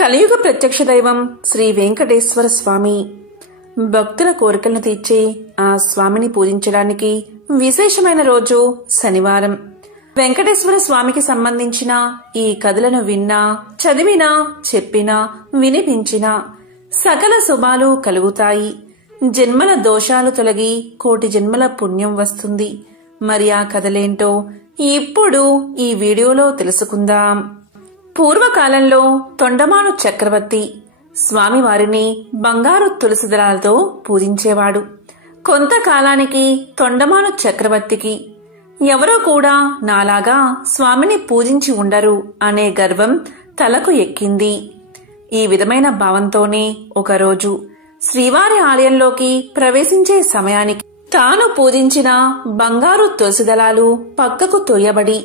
కలియుగ ప్రత్యక్ష దైవం శ్రీ వెంకటేశ్వర స్వామి. భక్తుల కోరికలను తీర్చే ఆ స్వామిని పూజించడానికి విశేషమైన రోజు శనివారం. వెంకటేశ్వర స్వామికి సంబంధించిన ఈ కథలను విన్నా, చదివినా, చెప్పినా, వినిపించినా సకల శుభాలు కలుగుతాయి. జన్మల దోషాలు తొలగి కోటి జన్మల పుణ్యం వస్తుంది. మరి ఆ కథలేంటో ఇప్పుడు ఈ వీడియోలో తెలుసుకుందాం. పూర్వకాలంలో తొండమాను చక్రవర్తి స్వామివారిని బంగారు తులసి దళాలతో పూజించేవాడు. కొంతకాలానికి తొండమాను చక్రవర్తికి ఎవరో కూడా నాలాగా స్వామిని పూజించి ఉండరు అనే గర్వం తలకు ఎక్కింది. ఈ విధమైన భావంతోనే ఒకరోజు శ్రీవారి ఆలయంలోకి ప్రవేశించే సమయానికి తాను పూజించిన బంగారు తులసి దళాలు పక్కకు తొయ్యబడి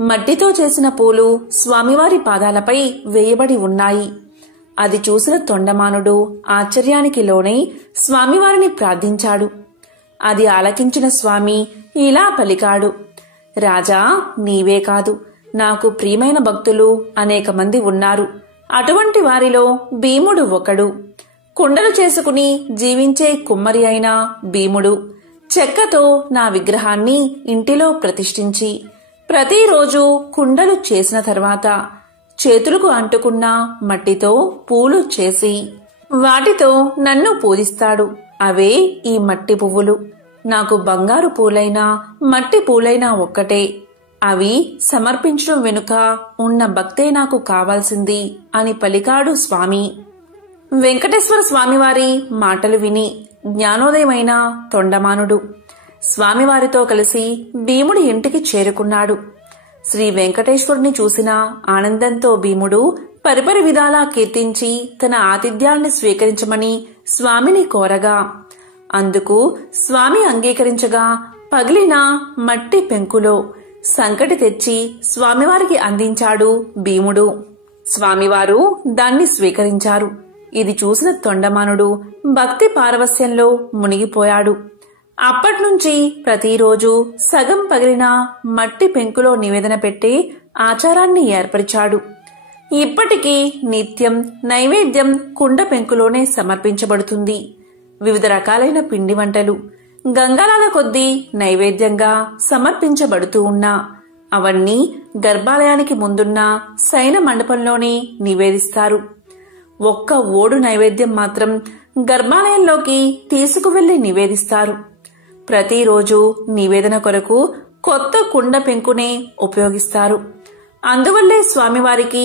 మట్టితో చేసిన పూలు స్వామివారి పాదాలపై వేయబడి ఉన్నాయి. అది చూసిన తొండమానుడు ఆశ్చర్యానికి లోనై స్వామివారిని ప్రార్థించాడు. అది ఆలకించిన స్వామి ఇలా పలికాడు, రాజా, నీవే కాదు, నాకు ప్రియమైన భక్తులు అనేక మంది ఉన్నారు. అటువంటి వారిలో భీముడు ఒకడు. కుండలు చేసుకుని జీవించే కుమ్మరి అయిన భీముడు చెక్కతో నా విగ్రహాన్ని ఇంటిలో ప్రతిష్ఠించి ప్రతిరోజు కుండలు చేసిన తర్వాత చేతులకు అంటుకున్న మట్టితో పూలు చేసి వాటితో నన్ను పూజిస్తాడు. అవే ఈ మట్టి పువ్వులు. నాకు బంగారు పూలైనా మట్టి పూలైనా ఒక్కటే. అవి సమర్పించడం వెనుక ఉన్న భక్తే నాకు కావాల్సింది అని పలికాడు స్వామి. వెంకటేశ్వర స్వామివారి మాటలు విని జ్ఞానోదయమైన తొండమానుడు స్వామివారితో కలిసి భీముడి ఇంటికి చేరుకున్నాడు. శ్రీ వెంకటేశ్వరుని చూసిన ఆనందంతో భీముడు పరిపరి విధాలా కీర్తించి తన ఆతిథ్యాల్ని స్వీకరించమని స్వామిని కోరగా అందుకు స్వామి అంగీకరించగా పగిలిన మట్టి పెంకులో సంకటి తెచ్చి స్వామివారికి అందించాడు భీముడు. స్వామివారు దాన్ని స్వీకరించారు. ఇది చూసిన తొండమానుడు భక్తి పారవస్యంలో మునిగిపోయాడు. అప్పట్నుంచి ప్రతిరోజు సగం పగిలిన మట్టి పెంకులో నివేదన పెట్టే ఆచారాన్ని ఏర్పరిచాడు. ఇప్పటికీ నిత్యం నైవేద్యం కుండ పెంకులోనే సమర్పించబడుతుంది. వివిధ రకాలైన పిండి వంటలు గంగాళాల కొద్దీ నైవేద్యంగా సమర్పించబడుతూ ఉన్నా అవన్నీ గర్భాలయానికి ముందున్న శయన మండపంలోనే నివేదిస్తారు. ఒక్క ఓడు నైవేద్యం మాత్రం గర్భాలయంలోకి తీసుకువెళ్లి నివేదిస్తారు. ప్రతిరోజు నివేదన కొరకు కొత్త కుండ పెంకునే ఉపయోగిస్తారు. అందువల్లే స్వామివారికి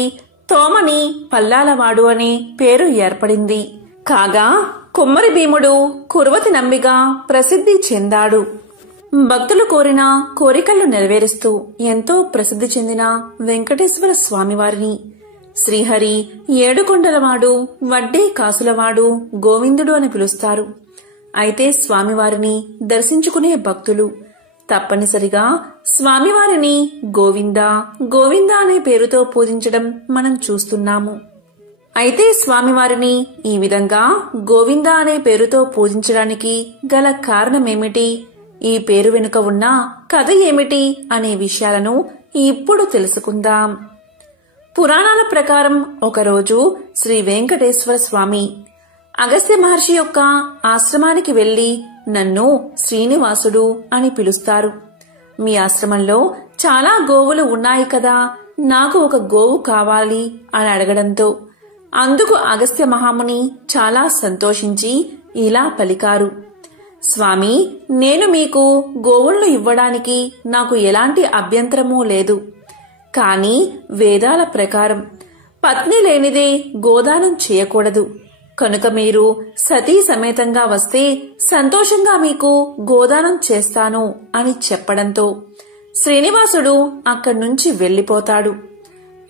తోమని పల్లాలవాడు అనే పేరు ఏర్పడింది. కాగా కుమ్మరి భీముడు కుర్వతి నంబిగా ప్రసిద్ధి చెందాడు. భక్తులు కోరిన కోరికలను నెరవేరుస్తూ ఎంతో ప్రసిద్ధి చెందిన వెంకటేశ్వర స్వామివారిని శ్రీహరి, ఏడుకొండలవాడు, వడ్డీ కాసులవాడు, గోవిందుడు అని పిలుస్తారు. అయితే స్వామివారిని దర్శించుకునే భక్తులు తప్పనిసరిగా స్వామివారిని గోవింద గోవింద అనే పేరుతో పూజించడం మనం చూస్తున్నాము. అయితే స్వామివారిని ఈ విధంగా గోవింద అనే పేరుతో పూజించడానికి గల కారణమేమిటి, ఈ పేరు వెనుక ఉన్న కథ ఏమిటి అనే విషయాలను ఇప్పుడు తెలుసుకుందాం. పురాణాల ప్రకారం ఒకరోజు శ్రీ వెంకటేశ్వర స్వామి అగస్త్య మహర్షి యొక్క ఆశ్రమానికి వెళ్లి నన్ను శ్రీనివాసుడు అని పిలుస్తారు. మీ ఆశ్రమంలో చాలా గోవులు ఉన్నాయి కదా, నాకు ఒక గోవు కావాలి అని అడగడంతో అందుకు అగస్త్య మహాముని చాలా సంతోషించి ఇలా పలికారు, స్వామి, నేను మీకు గోవులను ఇవ్వడానికి నాకు ఎలాంటి అభ్యంతరమూ లేదు. కాని వేదాల ప్రకారం పత్ని లేనిదే గోదానం చేయకూడదు. కనుక మీరు సతీ సమేతంగా వస్తే సంతోషంగా మీకు గోదానం చేస్తాను అని చెప్పడంతో శ్రీనివాసుడు అక్కడి నుంచి వెళ్లిపోతాడు.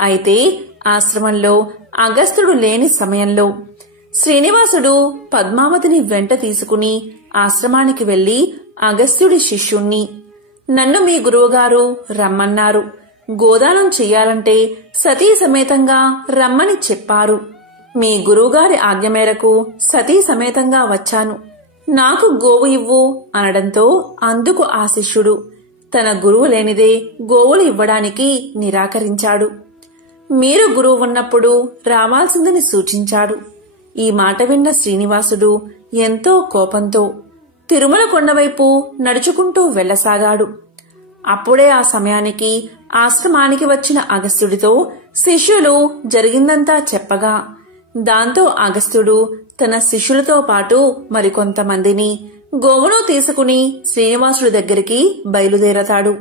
అయితే ఆశ్రమంలో అగస్త్యుడు లేని సమయంలో శ్రీనివాసుడు పద్మావతిని వెంట తీసుకుని ఆశ్రమానికి వెళ్లి అగస్త్యుడి శిష్యుణ్ణి, నన్ను మీ గురువుగారు రమ్మన్నారు. గోదానం చెయ్యాలంటే సతీ సమేతంగా రమ్మని చెప్పారు. మీ గురువుగారి ఆజ్ఞ మేరకు సతీ సమేతంగా వచ్చాను. నాకు గోవు ఇవ్వు అనడంతో అందుకు ఆ శిష్యుడు తన గురువు లేనిదే గోవులు ఇవ్వడానికి నిరాకరించాడు. మీరు గురువు ఉన్నప్పుడు రావాల్సిందని సూచించాడు. ఈ మాట విన్న శ్రీనివాసుడు ఎంతో కోపంతో తిరుమల కొండవైపు నడుచుకుంటూ వెళ్లసాగాడు. అప్పుడే ఆ సమయానికి ఆశ్రమానికి వచ్చిన అగస్త్యుడితో శిష్యులు జరిగిందంతా చెప్పగా, దాంతో అగస్త్యుడు తన శిష్యులతో పాటు మరికొంతమందిని గోవును తీసుకుని శ్రీనివాసుడి దగ్గరికి బయలుదేరతాడు.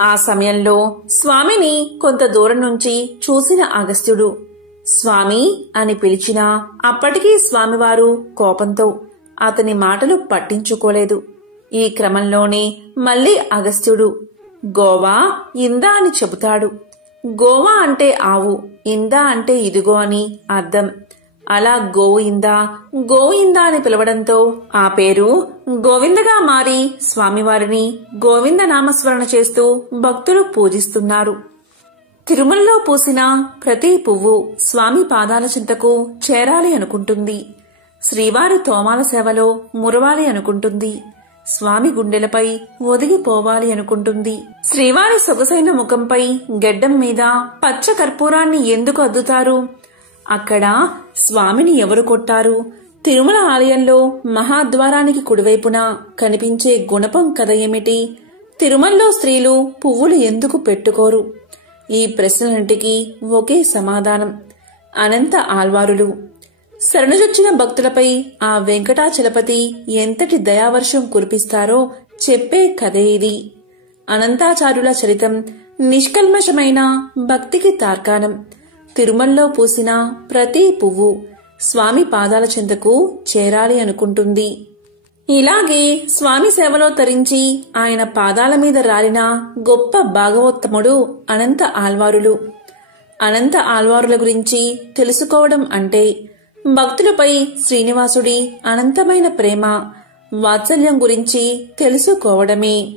ఆ సమయంలో స్వామిని కొంత దూరం నుంచి చూసిన అగస్త్యుడు స్వామి అని పిలిచినా అప్పటికీ స్వామివారు కోపంతో అతని మాటలు పట్టించుకోలేదు. ఈ క్రమంలోనే మళ్లీ అగస్త్యుడు గోవా ఇందా అని చెబుతాడు. గోవా అంటే ఆవు, ఇందా అంటే ఇదిగో అని అర్థం. అలా గోవిందా గోవిందా అని పిలవడంతో ఆ పేరు గోవిందగా మారి స్వామివారిని గోవింద నామస్మరణ చేస్తూ భక్తులు పూజిస్తున్నారు. తిరుమలలో పూసిన ప్రతి పువ్వు స్వామి పాదాల చింతకు చేరాలి అనుకుంటుంది. శ్రీవారి తోమాల సేవలో మురవాలి అనుకుంటుంది. స్వామి గుండెలపై ఒదిగిపోవాలి అనుకుంటుంది. శ్రీవారి సొగసైన ముఖంపై గెడ్డం మీద పచ్చ కర్పూరాన్ని ఎందుకు అద్దుతారు? అక్కడ స్వామిని ఎవరు కొట్టారు? తిరుమల ఆలయంలో మహాద్వారానికి కుడివైపున కనిపించే గుణపం కథ ఏమిటి? తిరుమలలో స్త్రీలు పువ్వులు ఎందుకు పెట్టుకోరు? ఈ ప్రశ్నలన్నిటికీ ఒకే సమాధానం, అనంత ఆళ్వారులు. శరణుజొచ్చిన భక్తులపై ఆ వెంకటాచలపతి ఎంతటి దయావర్షం కురిపిస్తారో చెప్పే కథే ఇది. అనంతాచార్యుల చరితం నిష్కల్మషమైన భక్తికి తార్కాణం. తిరుమలలో పూసిన ప్రతి పువ్వు స్వామి పాదాల చెంతకు చేరాలి అనుకుంటుంది. ఇలాగే స్వామి సేవలో తరించి ఆయన పాదాల మీద రాలిన గొప్ప భాగవోత్తముడు అనంత ఆళ్వారులు. అనంత ఆళ్వారుల గురించి తెలుసుకోవడం అంటే భక్తులపై శ్రీనివాసుడి అనంతమైన ప్రేమ, వాత్సల్యం గురించి తెలుసుకోవడమే.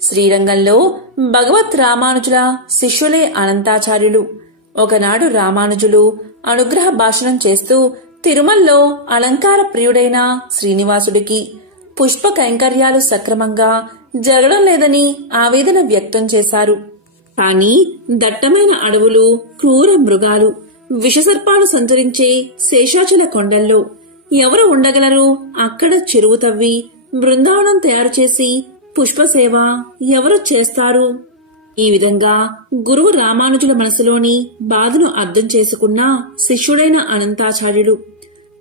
శ్రీరంగంలో భగవత్ రామానుజుల శిష్యులే అనంతాచార్యులు. ఒకనాడు రామానుజులు అనుగ్రహ భాషణం చేస్తూ తిరుమలలో అలంకార ప్రియుడైన శ్రీనివాసుడికి పుష్ప కైంకర్యాలు సక్రమంగా జరగడం లేదని ఆవేదన వ్యక్తం చేశారు. కాని దట్టమైన అడవులు, క్రూర మృగాలు, విషసర్పాలు సంచరించే శేషాచల కొండల్లో ఎవరు ఉండగలరు? అక్కడ చెరువు తవ్వి బృందావనం తయారు చేసి పుష్పసేవ ఎవరు చేస్తారు? ఈ విధంగా గురువు రామానుజుల మనసులోని బాధను అర్థం చేసుకున్న శిష్యుడైన అనంతాచార్యుడు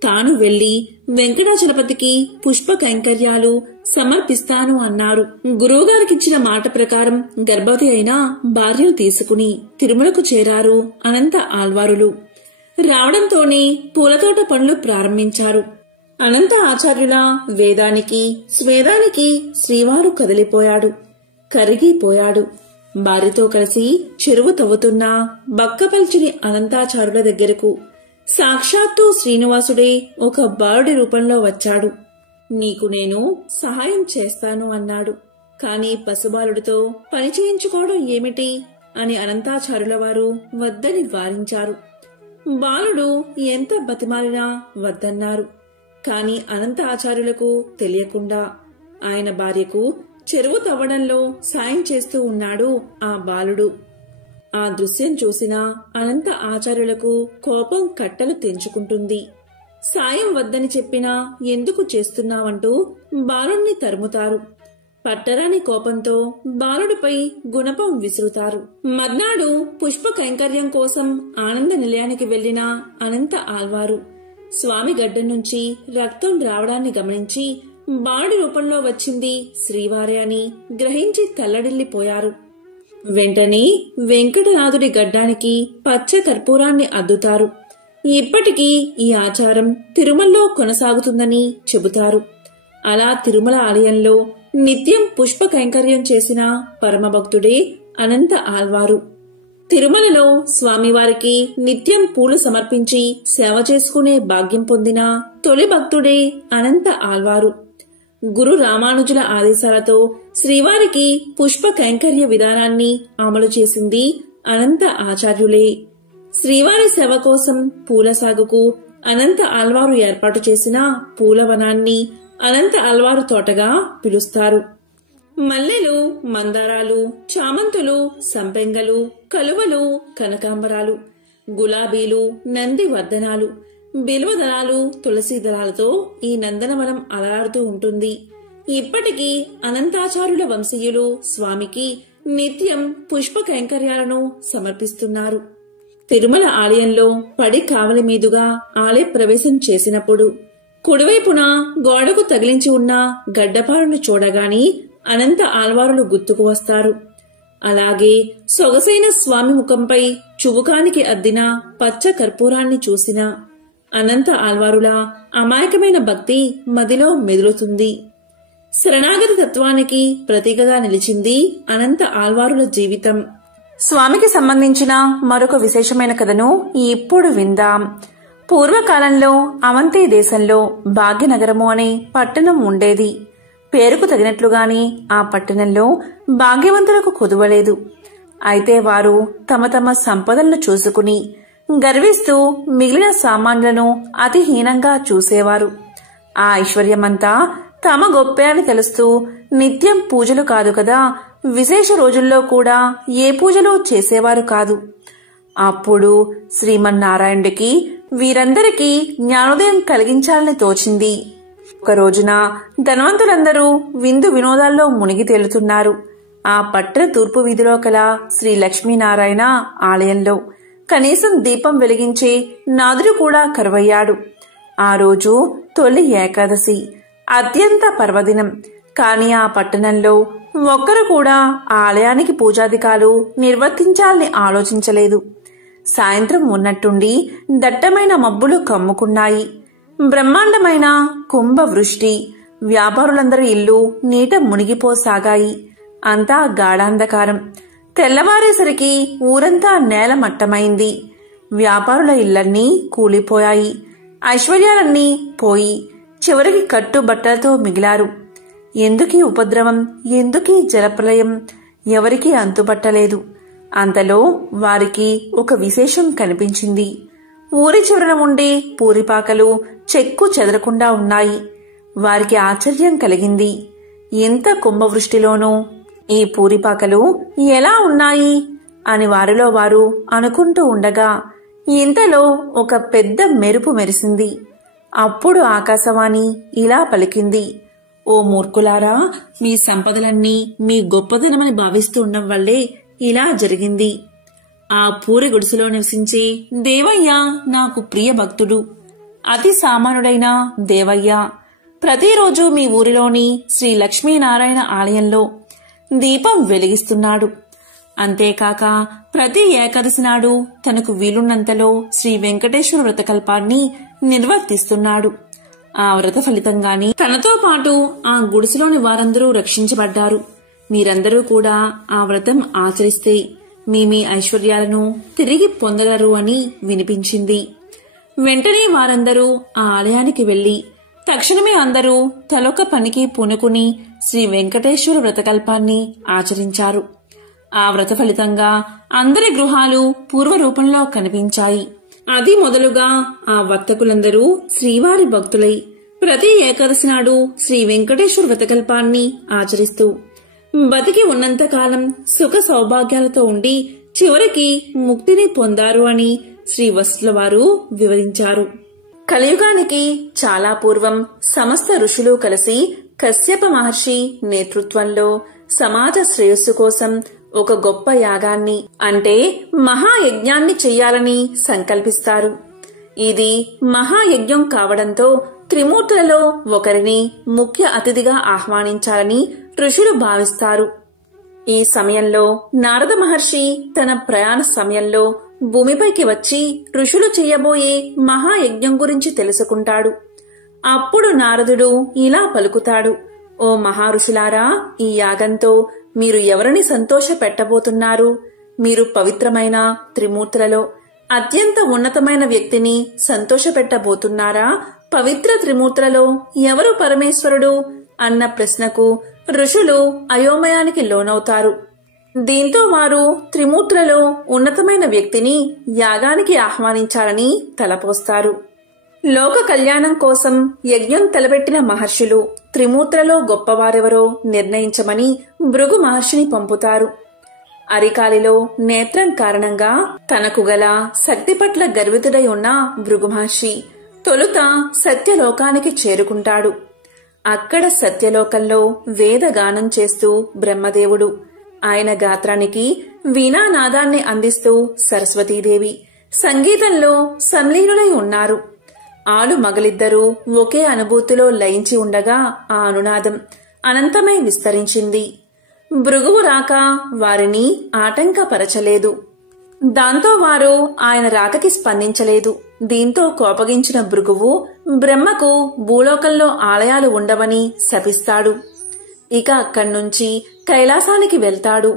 తాను వెళ్లి వెంకటాచలపతికి పుష్ప కైంకర్యాలు సమర్పిస్తాను అన్నారు. గురువుగారికిచ్చిన మాట ప్రకారం గర్భవతి అయిన భార్యను తీసుకుని తిరుమలకు చేరారు అనంత ఆళ్వారులు. రావడంతోనే పూలతోట పనులు ప్రారంభించారు. అనంత ఆచార్యుల వేదానికి స్వేదానికి శ్రీవారు కదిలిపోయాడు, కరిగిపోయాడు. భార్యతో కలిసి చెరువు తవ్వుతున్న బక్కపల్చిని అనంతాచార్యుల దగ్గరకు సాక్షాత్తు శ్రీనివాసుడే ఒక బాలుడి రూపంలో వచ్చాడు. నీకు నేను సహాయం చేస్తాను అన్నాడు. కాని పసిబాలుడితో పని చేయించుకోవడం ఏమిటి అని అనంతాచార్యుల వారు వద్దని వారించారు. బాలుడు ఎంత బతిమాలినా వద్దన్నారు. కాని అనంత ఆచార్యులకు తెలియకుండా ఆయన భార్యకు చెరువు తవ్వడంలో సాయం చేస్తూ ఉన్నాడు ఆ బాలుడు. ఆ దృశ్యం చూసిన అనంత ఆచార్యులకు కోపం కట్టలు తెంచుకుంటుంది. సాయం వద్దని చెప్పినా ఎందుకు చేస్తున్నావంటూ బాలుణ్ణి తరుముతారు. పట్టరాని కోపంతో బాలుడిపై గుణపం విసురుతారు. మర్నాడు పుష్ప కైంకర్యం కోసం ఆనంద నిలయానికి వెళ్లిన అనంత ఆళ్వారు స్వామి గడ్డం నుంచి రక్తం రావడాన్ని గమనించి బాలుడి రూపంలో వచ్చింది శ్రీవారే అని గ్రహించి తల్లడిల్లిపోయారు. వెంటనే వెంకటనాథుడి గడ్డానికి పచ్చ కర్పూరాన్ని అద్దుతారు. ఇప్పటికీ ఈ ఆచారం తిరుమలలో కొనసాగుతుందని చెబుతారు. అలా తిరుమల ఆలయంలో నిత్యం పుష్ప కైంకర్యం చేసిన పరమభక్తుడే అనంత ఆళ్వారు. తిరుమలలో స్వామివారికి నిత్యం పూలు సమర్పించి సేవ చేసుకునే భాగ్యం పొందిన తొలి భక్తుడే అనంత ఆళ్వారు. గురు రామానుజుల ఆదేశాలతో శ్రీవారికి పుష్ప కైంకర్య విధానాన్ని అమలు చేసింది అనంత ఆచార్యులే. శ్రీవారి సేవ కోసం పూల సాగుకు అనంత ఆళ్వారు ఏర్పాటు చేసిన పూలవనాన్ని అనంత ఆళ్వారు తోటగా పిలుస్తారు. మల్లెలు, మందారాలు, చామంతులు, సంపెంగలు, కలువలు, కనకాంబరాలు, గులాబీలు, నంది వర్ధనాలు, బిల్వదళాలు, తులసి దళాలతో ఈ నందనవనం అలరాడుతూ ఉంటుంది. ఇప్పటికీ అనంతాచార్యుల వంశీయులు స్వామికి నిత్యం పుష్ప కైంకర్యాలను సమర్పిస్తున్నారు. తిరుమల ఆలయంలో పడి కావలి మీదుగా ఆలయ ప్రవేశం చేసినప్పుడు కుడివైపున గోడకు తగిలించి ఉన్న గడ్డపారును చూడగాని అనంత ఆల్వారులు గుర్తుకు వస్తారు. అలాగే సొగసైన స్వామి ముఖంపై చుబుకానికి అద్దిన పచ్చ కర్పూరాన్ని చూసిన అనంత ఆల్వారుల అమాయకమైన భక్తి మదిలో మెదులుతుంది. శరణాగతి తత్వానికి ప్రతీకగా నిలిచింది అనంత ఆల్వారుల జీవితం. స్వామికి సంబంధించిన మరొక విశేషమైన కథను ఇప్పుడు విందాం. పూర్వకాలంలో అవంతి దేశంలో భాగ్యనగరము అనే పట్టణం ఉండేది. పేరుకు తగినట్లుగానే ఆ పట్టణంలో భాగ్యవంతులకు కొదువలేదు. అయితే వారు తమ తమ సంపదలను చూసుకుని గర్విస్తూ మిగిలిన సామాన్యులను అతి హీనంగా చూసేవారు. ఆ ఐశ్వర్యమంతా తమ గొప్పే అని తెలుస్తూ నిత్యం పూజలు కాదు కదా, విశేష రోజుల్లో కూడా ఏ పూజలు చేసేవారు కాదు. అప్పుడు శ్రీమన్నారాయణుడికి వీరందరికీ జ్ఞానోదయం కలిగించాలని తోచింది. ఒక రోజున ధనవంతులందరూ విందు వినోదాల్లో మునిగి తేలుతున్నారు. ఆ పట్టణ తూర్పు వీధిలో కల శ్రీ లక్ష్మీనారాయణ ఆలయంలో కనీసం దీపం వెలిగించే నాదుడు కూడా కరువయ్యాడు. ఆ రోజు తొలి ఏకాదశి, అత్యంత పర్వదినం. కాని ఆ పట్టణంలో ఒక్కరు కూడా ఆలయానికి పూజాధికాలు నిర్వర్తించాలని ఆలోచించలేదు. సాయంత్రం ఉన్నట్టుండి దట్టమైన మబ్బులు కమ్ముకున్నాయి. బ్రహ్మాండమైన కుంభవృష్టి. వ్యాపారులందరి ఇల్లు నీట మునిగిపోసాగాయి. అంతా గాఢాంధకారం. తెల్లవారేసరికి ఊరంతా నేలమట్టమైంది. వ్యాపారుల ఇళ్లన్నీ కూలిపోయాయి. ఐశ్వర్యాలన్నీ పోయి చివరికి కట్టుబట్టలతో మిగిలారు. ఎందుకీ ఉపద్రవం, ఎందుకీ జలప్రలయం, ఎవరికీ అంతుపట్టలేదు. అంతలో వారికి ఒక విశేషం కనిపించింది. ఊరి చివరన ఉండే పూరిపాకలు చెక్కు చెదరకుండా ఉన్నాయి. వారికి ఆశ్చర్యం కలిగింది. ఎంత కుంభవృష్టిలోనూ ఈ పూరిపాకలు ఎలా ఉన్నాయి అని వారిలో వారు అనుకుంటూ ఉండగా ఇంతలో ఒక పెద్ద మెరుపు మెరిసింది. అప్పుడు ఆకాశవాణి ఇలా పలికింది, ఓ మూర్ఖులారా, మీ సంపదలన్నీ మీ గొప్పదనమని భావిస్తూ ఉండడం వల్లే ఇలా జరిగింది. ఆ పూరి గుడిసెలో నివసించే దేవయ్య నాకు ప్రియ భక్తుడు. అతి సామాన్యుడైన దేవయ్య ప్రతిరోజు మీ ఊరిలోని శ్రీ లక్ష్మీనారాయణ ఆలయంలో దీపం వెలిగిస్తున్నాడు. అంతేకాక ప్రతి ఏకాదశి నాడు తనకు వీలున్నంతలో శ్రీ వెంకటేశ్వర వ్రతకల్పాన్ని నిర్వర్తిస్తున్నాడు. ఆ వ్రత ఫలితంగానే తనతో పాటు ఆ గుడిసెలోని వారందరూ రక్షించబడ్డారు. మీరందరూ కూడా ఆ వ్రతం ఆచరిస్తే మీ ఐశ్వర్యాలను తిరిగి పొందగలరు అని వినిపించింది. వెంటనే వారందరూ ఆ ఆలయానికి వెళ్లి తక్షణమే అందరూ తలొక పనికి పూనుకుని శ్రీ వెంకటేశ్వర వ్రతకల్పాన్ని ఆచరించారు. ఆ వ్రత ఫలితంగా అందరి గృహాలు పూర్వరూపంలో కనిపించాయి. అది మొదలుగా ఆ వర్తకులందరూ శ్రీవారి భక్తులై ప్రతి ఏకాదశి నాడు శ్రీ వెంకటేశ్వర వ్రతకల్పాన్ని ఆచరిస్తూ బతికి ఉన్నంతకాలం సుఖ సౌభాగ్యాలతో ఉండి చివరికి ముక్తిని పొందారు అని శ్రీ వశిష్ఠుల వారు వివరించారు. కలియుగానికి చాలా పూర్వం సమస్త ఋషులు కలిసి కశ్యప మహర్షి నేతృత్వంలో సమాజ శ్రేయస్సు కోసం ఒక గొప్ప యాగాన్ని అంటే మహాయజ్ఞాన్ని చెయ్యాలని సంకల్పిస్తారు. ఇది మహాయజ్ఞం కావడంతో త్రిమూర్తులలో ఒకరిని ముఖ్య అతిథిగా ఆహ్వానించాలని ఋషులు భావిస్తారు. ఈ సమయంలో నారద మహర్షి తన ప్రయాణ సమయంలో భూమిపైకి వచ్చి ఋషులు చెయ్యబోయే మహాయజ్ఞం గురించి తెలుసుకుంటాడు. అప్పుడు నారదుడు ఇలా పలుకుతాడు, ఓ మహారుషులారా, ఈ యాగంతో మీరు ఎవరిని సంతోష పెట్టబోతున్నారు? మీరు పవిత్రమైన త్రిమూర్తులలో అత్యంత ఉన్నతమైన వ్యక్తిని సంతోష పెట్టబోతున్నారా? పవిత్ర త్రిమూర్తులలో ఎవరు పరమేశ్వరుడు అన్న ప్రశ్నకు ఋషులు అయోమయానికి లోనవుతారు. దీంతో వారు త్రిమూర్తులలో ఉన్నతమైన వ్యక్తిని యాగానికి ఆహ్వానించాలని తలపోస్తారు. లోక కళ్యాణం కోసం యజ్ఞం తలపెట్టిన మహర్షులు త్రిమూర్తులలో గొప్పవారెవరో నిర్ణయించమని భృగు మహర్షిని పంపుతారు. అరికాలిలో నేత్రం కారణంగా తనకు గల శక్తి పట్ల గర్వితుడై ఉన్న భృగు మహర్షి తొలుత సత్యలోకానికి చేరుకుంటాడు. అక్కడ సత్యలోకంలో వేదగానం చేస్తూ బ్రహ్మదేవుడు, ఆయన గాత్రానికి వీణానాదాన్ని అందిస్తూ సరస్వతీదేవి సంగీతంలో సంలీనులై ఉన్నారు. ఆలు మగలిద్దరూ ఒకే అనుభూతిలో లయించి ఉండగా ఆ అనునాదం అనంతమై విస్తరించింది. భృగువు రాక వారిని ఆటంకపరచలేదు. దాంతో వారు ఆయన రాకకి స్పందించలేదు. దీంతో కోపగించిన భృగువు బ్రహ్మకు భూలోకంలో ఆలయాలు ఉండవని శపిస్తాడు. ఇక అక్కడ్నుంచి కైలాసానికి వెళ్తాడు.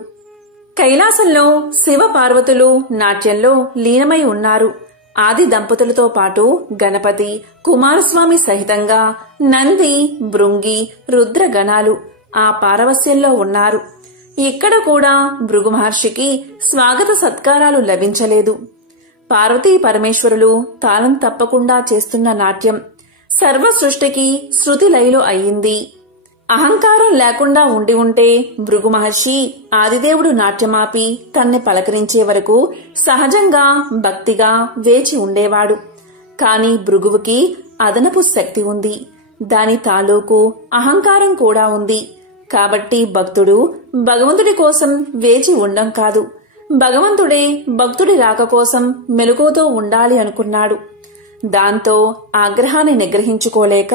కైలాసంలో శివ పార్వతులు నాట్యంలో లీనమై ఉన్నారు. ఆది దంపతులతో పాటు గణపతి, కుమారస్వామి సహితంగా నంది, భృంగి, రుద్ర గణాలు ఆ పారవస్యంలో ఉన్నారు. ఇక్కడ కూడా భృగు మహర్షికి స్వాగత సత్కారాలు లభించలేదు. పార్వతీ పరమేశ్వరులు తాళం తప్పకుండా చేస్తున్న నాట్యం సర్వ సృష్టికి శృతి లయలు అయ్యింది. అహంకారం లేకుండా ఉండి ఉంటే భృగు మహర్షి ఆదిదేవుడు నాట్యమాపి తన్ని పలకరించే వరకు సహజంగా భక్తిగా వేచి ఉండేవాడు. కాని భృగువుకి అదనపు శక్తి ఉంది. దాని తాలూకు అహంకారం కూడా ఉంది. కాబట్టి భక్తుడు భగవంతుడి కోసం వేచి ఉండం కాదు, భగవంతుడే భక్తుడి రాక కోసం మెలకువతో ఉండాలి అనుకున్నాడు. దాంతో ఆగ్రహాన్ని నిగ్రహించుకోలేక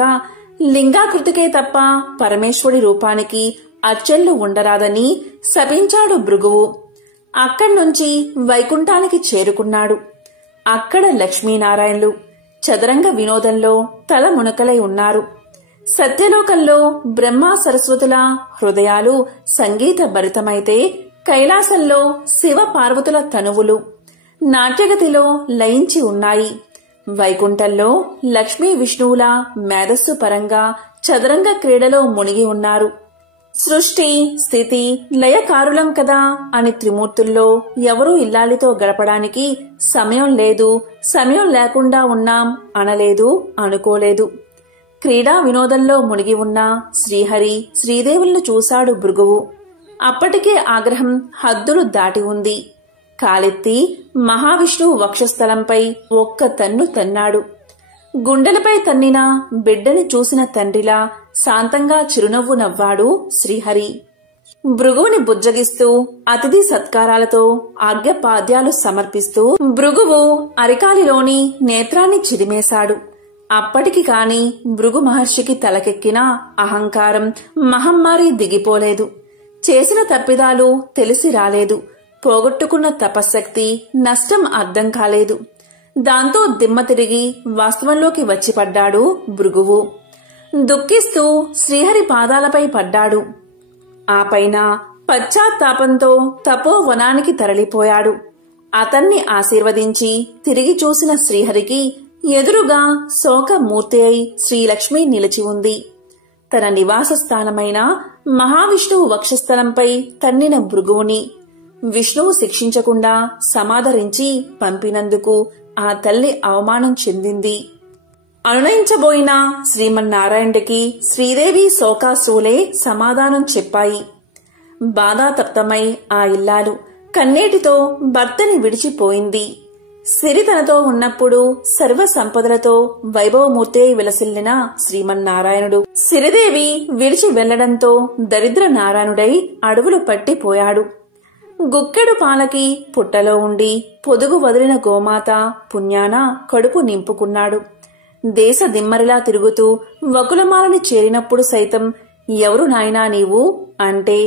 లింగాకృతికే తప్ప పరమేశ్వరుడి రూపానికి అచ్చెళ్లు ఉండరాదని శపించాడు భృగువు. అక్కడ్నుంచి వైకుంఠానికి చేరుకున్నాడు. అక్కడ లక్ష్మీనారాయణులు చదరంగ వినోదంలో తల మునకలై ఉన్నారు. సత్యలోకంలో బ్రహ్మ సరస్వతుల హృదయాలు సంగీత భరితమైతే కైలాసంలో శివ పార్వతుల తనువులు నాట్యగతిలో లయించి ఉన్నాయి. వైకుంఠంలో లక్ష్మీ విష్ణువుల మేధస్సు పరంగా చదరంగ క్రీడలో మునిగి ఉన్నారు. సృష్టి స్థితి లయకారులం కదా అని త్రిమూర్తుల్లో ఎవరూ ఇల్లాలితో గడపడానికి సమయం లేదు, సమయం లేకుండా ఉన్నాం అనలేదు, అనుకోలేదు. క్రీడా వినోదంలో మునిగి ఉన్న శ్రీహరి శ్రీదేవులను చూశాడు భృగువు. అప్పటికే ఆగ్రహం హద్దులు దాటి ఉంది. కాలెత్తి మహావిష్ణువు వక్షస్థలంపై ఒక్క తన్ను తన్నాడు. గుండెలపై తన్నిన బిడ్డని చూసిన తండ్రిలా శాంతంగా చిరునవ్వు నవ్వాడు శ్రీహరి. భృగువుని బుజ్జగిస్తూ అతిథి సత్కారాలతో ఆజ్ఞపాద్యాలు సమర్పిస్తూ భృగువు అరికాలిలోని నేత్రాన్ని చిరిమేశాడు. అప్పటికి కాని భృగు మహర్షికి తలకెక్కిన అహంకారం మహమ్మారి దిగిపోలేదు. చేసిన తప్పిదాలు తెలిసి రాలేదు. పోగొట్టుకున్న తపశ్శక్తి నష్టం అర్థం కాలేదు. దాంతో దిమ్మ తిరిగి వాస్తవంలోకి వచ్చి పడ్డాడు భృగువు. దుఃఖిస్తూ శ్రీహరి పాదాలపై పడ్డాడు. ఆ పైన పశ్చాత్తాపంతో తపోవనానికి తరలిపోయాడు. అతన్ని ఆశీర్వదించి తిరిగి చూసిన శ్రీహరికి ఎదురుగా శోకమూర్తి అయి శ్రీలక్ష్మి నిలిచి ఉంది. తన నివాస స్థానమైన మహావిష్ణువు వక్షస్థలంపై తన్నిన భృగువుని విష్ణువు శిక్షించకుండా సమాదరించి పంపినందుకు ఆ తల్లి అవమానం చెందింది. అనునయించబోయిన శ్రీమన్నారాయణుడికి శ్రీదేవి శోకాశ్రులే సమాధానం చెప్పాయి. బాధాతప్తమై ఆ ఇల్లాలు కన్నేటితో భర్తని విడిచిపోయింది. సిరి తనతో ఉన్నప్పుడు సర్వ సంపదలతో వైభవమూర్తి విలసిల్లిన శ్రీమన్నారాయణుడు సిరిదేవి విడిచి వెళ్లడంతో దరిద్ర నారాయణుడై అడవులు పట్టిపోయాడు. గుక్కెడు పాలకి పుట్టలో ఉండి పొదుగు వదిలిన గోమాత పుణ్యాన కడుపు నింపుకున్నాడు. దేశ దిమ్మరిలా తిరుగుతూ వకులమాలని చేరినప్పుడు సైతం ఎవరు నాయనా నీవు అంటే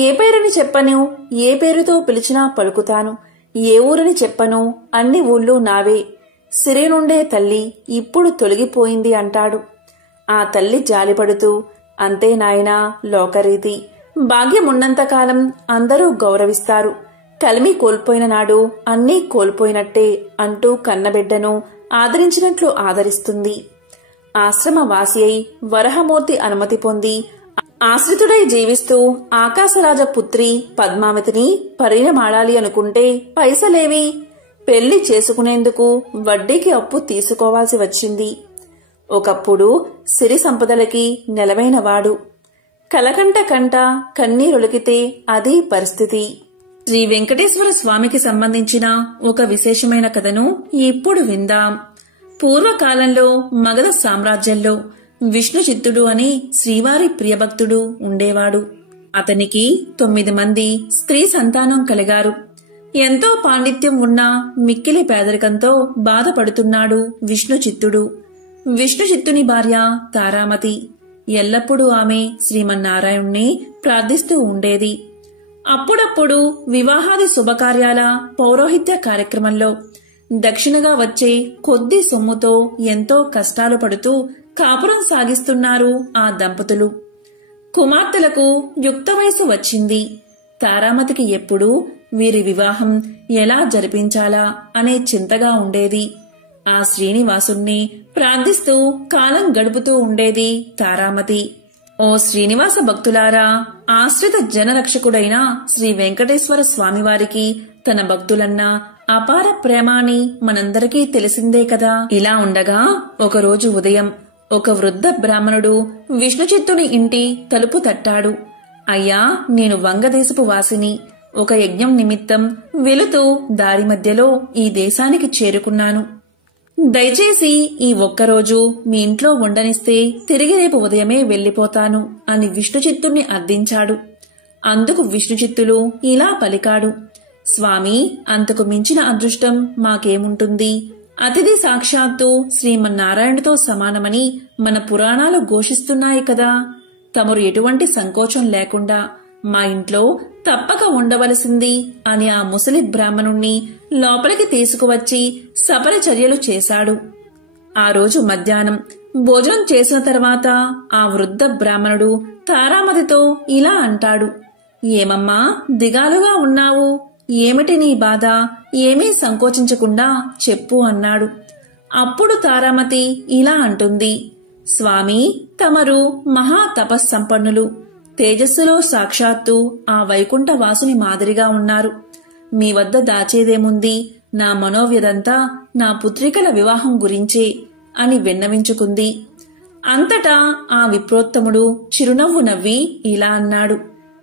ఏ పేరుని చెప్పను, ఏ పేరుతో పిలిచినా పలుకుతాను, ఏ ఊరని చెప్పను, అన్ని ఊళ్ళూ నావే, సిరి నుండే తల్లి ఇప్పుడు తొలగిపోయింది అంటాడు. ఆ తల్లి జాలిపడుతూ అంతే నాయనా లోకరీతి, భాగ్యమున్నంతకాలం అందరూ గౌరవిస్తారు, కలిమి కోల్పోయిన నాడు అన్నీ కోల్పోయినట్టే అంటూ కన్నబిడ్డను ఆదరించినట్లు ఆదరిస్తుంది. ఆశ్రమవాసి అయి వరహమూర్తి అనుమతి పొంది ఆశ్రితుడై జీవిస్తూ ఆకాశరాజ పుత్రి పద్మావతిని పరిణమాడాలి అనుకుంటే పైసలేవి, పెళ్లి చేసుకునేందుకు వడ్డీకి అప్పు తీసుకోవాల్సి వచ్చింది. ఒకప్పుడు సిరి సంపదలకి నెలవైనవాడు. కలకంట కంట కన్నీరొలికితే అదే పరిస్థితి. శ్రీ వెంకటేశ్వర స్వామికి సంబంధించిన ఒక విశేషమైన కథను ఇప్పుడు విందాం. పూర్వకాలంలో మగధ సామ్రాజ్యంలో విష్ణుచిత్తుడు అని శ్రీవారి ప్రియభక్తుడు ఉండేవాడు. అతనికి 9 మంది స్త్రీ సంతానం కలిగారు. ఎంతో పాండిత్యం ఉన్న మిక్కిలి పేదరికంతో బాధపడుతున్నాడు విష్ణుచిత్తుడు. విష్ణుచిత్తుని భార్య తారామతి. ఎల్లప్పుడూ ఆమె శ్రీమన్నారాయణ్ణి ప్రార్థిస్తూ ఉండేది. అప్పుడప్పుడు వివాహాది శుభకార్యాల పౌరోహిత్య కార్యక్రమంలో దక్షిణగా వచ్చే కొద్ది సొమ్ముతో ఎంతో కష్టాలు పడుతూ కాపురం సాగిస్తున్నారు ఆ దంపతులు. కుమార్తెలకు యుక్త వయసు వచ్చింది. తారామతికి ఎప్పుడూ వీరి వివాహం ఎలా జరిపించాలా అనే చింతగా ఉండేది. ఆ శ్రీనివాసుణ్ణి ప్రార్థిస్తూ కాలం గడుపుతూ ఉండేది తారామతి. ఓ శ్రీనివాస భక్తులారా, ఆశ్రిత జనరక్షకుడైన శ్రీ వెంకటేశ్వర స్వామివారికి తన భక్తులన్నా అపార ప్రేమ అని మనందరికీ తెలిసిందే కదా. ఇలా ఉండగా ఒకరోజు ఉదయం ఒక వృద్ధ బ్రాహ్మణుడు విష్ణుచిత్తుని ఇంటి తలుపు తట్టాడు. అయ్యా, నేను వంగదేశపు వాసిని. ఒక యజ్ఞం నిమిత్తం వెళుతూ దారి మధ్యలో ఈ దేశానికి చేరుకున్నాను. దయచేసి ఈ ఒక్కరోజు మీ ఇంట్లో ఉండనిస్తే తిరిగి రేపు ఉదయమే వెళ్లిపోతాను అని విష్ణుచిత్తుణ్ణి అర్థించాడు. అందుకు విష్ణుచిత్తులు ఇలా పలికాడు. స్వామి, అంతకు మించిన అదృష్టం మాకేముంటుంది? అతిథి సాక్షాత్తు శ్రీమన్నారాయణుడితో సమానమని మన పురాణాలు ఘోషిస్తున్నాయి కదా. తమరు ఎటువంటి సంకోచం లేకుండా మా ఇంట్లో తప్పక ఉండవలసింది అని ఆ ముసలి బ్రాహ్మణుణ్ణి లోపలికి తీసుకువచ్చి సపరిచర్యలు చేశాడు. ఆ రోజు మధ్యాహ్నం భోజనం చేసిన తర్వాత ఆ వృద్ధ బ్రాహ్మణుడు తారామతితో ఇలా అంటాడు. ఏమమ్మా దిగాలుగా ఉన్నావు? ఏమిటి నీ బాధ? ఏమీ సంకోచించకుండా చెప్పు అన్నాడు. అప్పుడు తారామతి ఇలా అంటుంది. స్వామి, తమరు మహా తపస్సంపన్నులు. తేజస్సులో సాక్షాత్తు ఆ వైకుంఠ వాసుని మాదిరిగా ఉన్నారు. మీ వద్ద దాచేదేముంది? నా మనోవ్యదంతా నా పుత్రికల వివాహం గురించే అని విన్నవించుకుంది. అంతటా ఆ విప్రోత్తముడు చిరునవ్వు నవ్వి ఇలా అన్నాడు.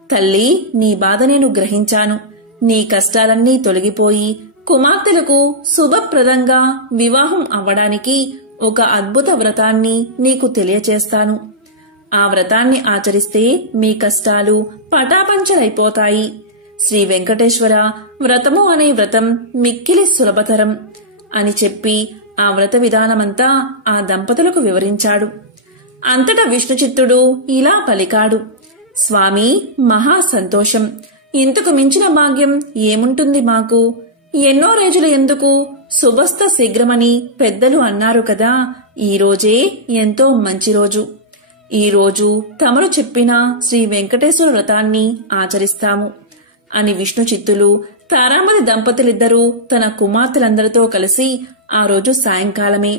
తల్లి, నీ బాధ నేను గ్రహించాను. నీ కష్టాలన్నీ తొలగిపోయి కుమార్తెలకు శుభప్రదంగా వివాహం అవ్వడానికి ఒక అద్భుత వ్రతాన్ని నీకు తెలియచేస్తాను. ఆ వ్రతాన్ని ఆచరిస్తే మీ కష్టాలు పటాపంచలైపోతాయి. శ్రీ వెంకటేశ్వర వ్రతము అనే వ్రతం మిక్కిలి సులభతరం అని చెప్పి ఆ వ్రత విధానమంతా ఆ దంపతులకు వివరించాడు. అంతటా విష్ణుచిత్తుడు ఇలా పలికాడు. స్వామి, మహా సంతోషం. ఇంతకు మించిన భాగ్యం ఏముంటుంది మాకు? ఎన్నో రోజులు ఎందుకు, శుభస్థ శీఘ్రమని పెద్దలు అన్నారు కదా. ఈ రోజే ఎంతో మంచి రోజు. ఈ రోజు తమరు చెప్పిన శ్రీ వెంకటేశ్వర వ్రతాన్ని ఆచరిస్తాము అని విష్ణుచిత్తులు తారామతి దంపతులిద్దరూ తన కుమార్తెలందరితో కలిసి ఆ రోజు సాయంకాలమే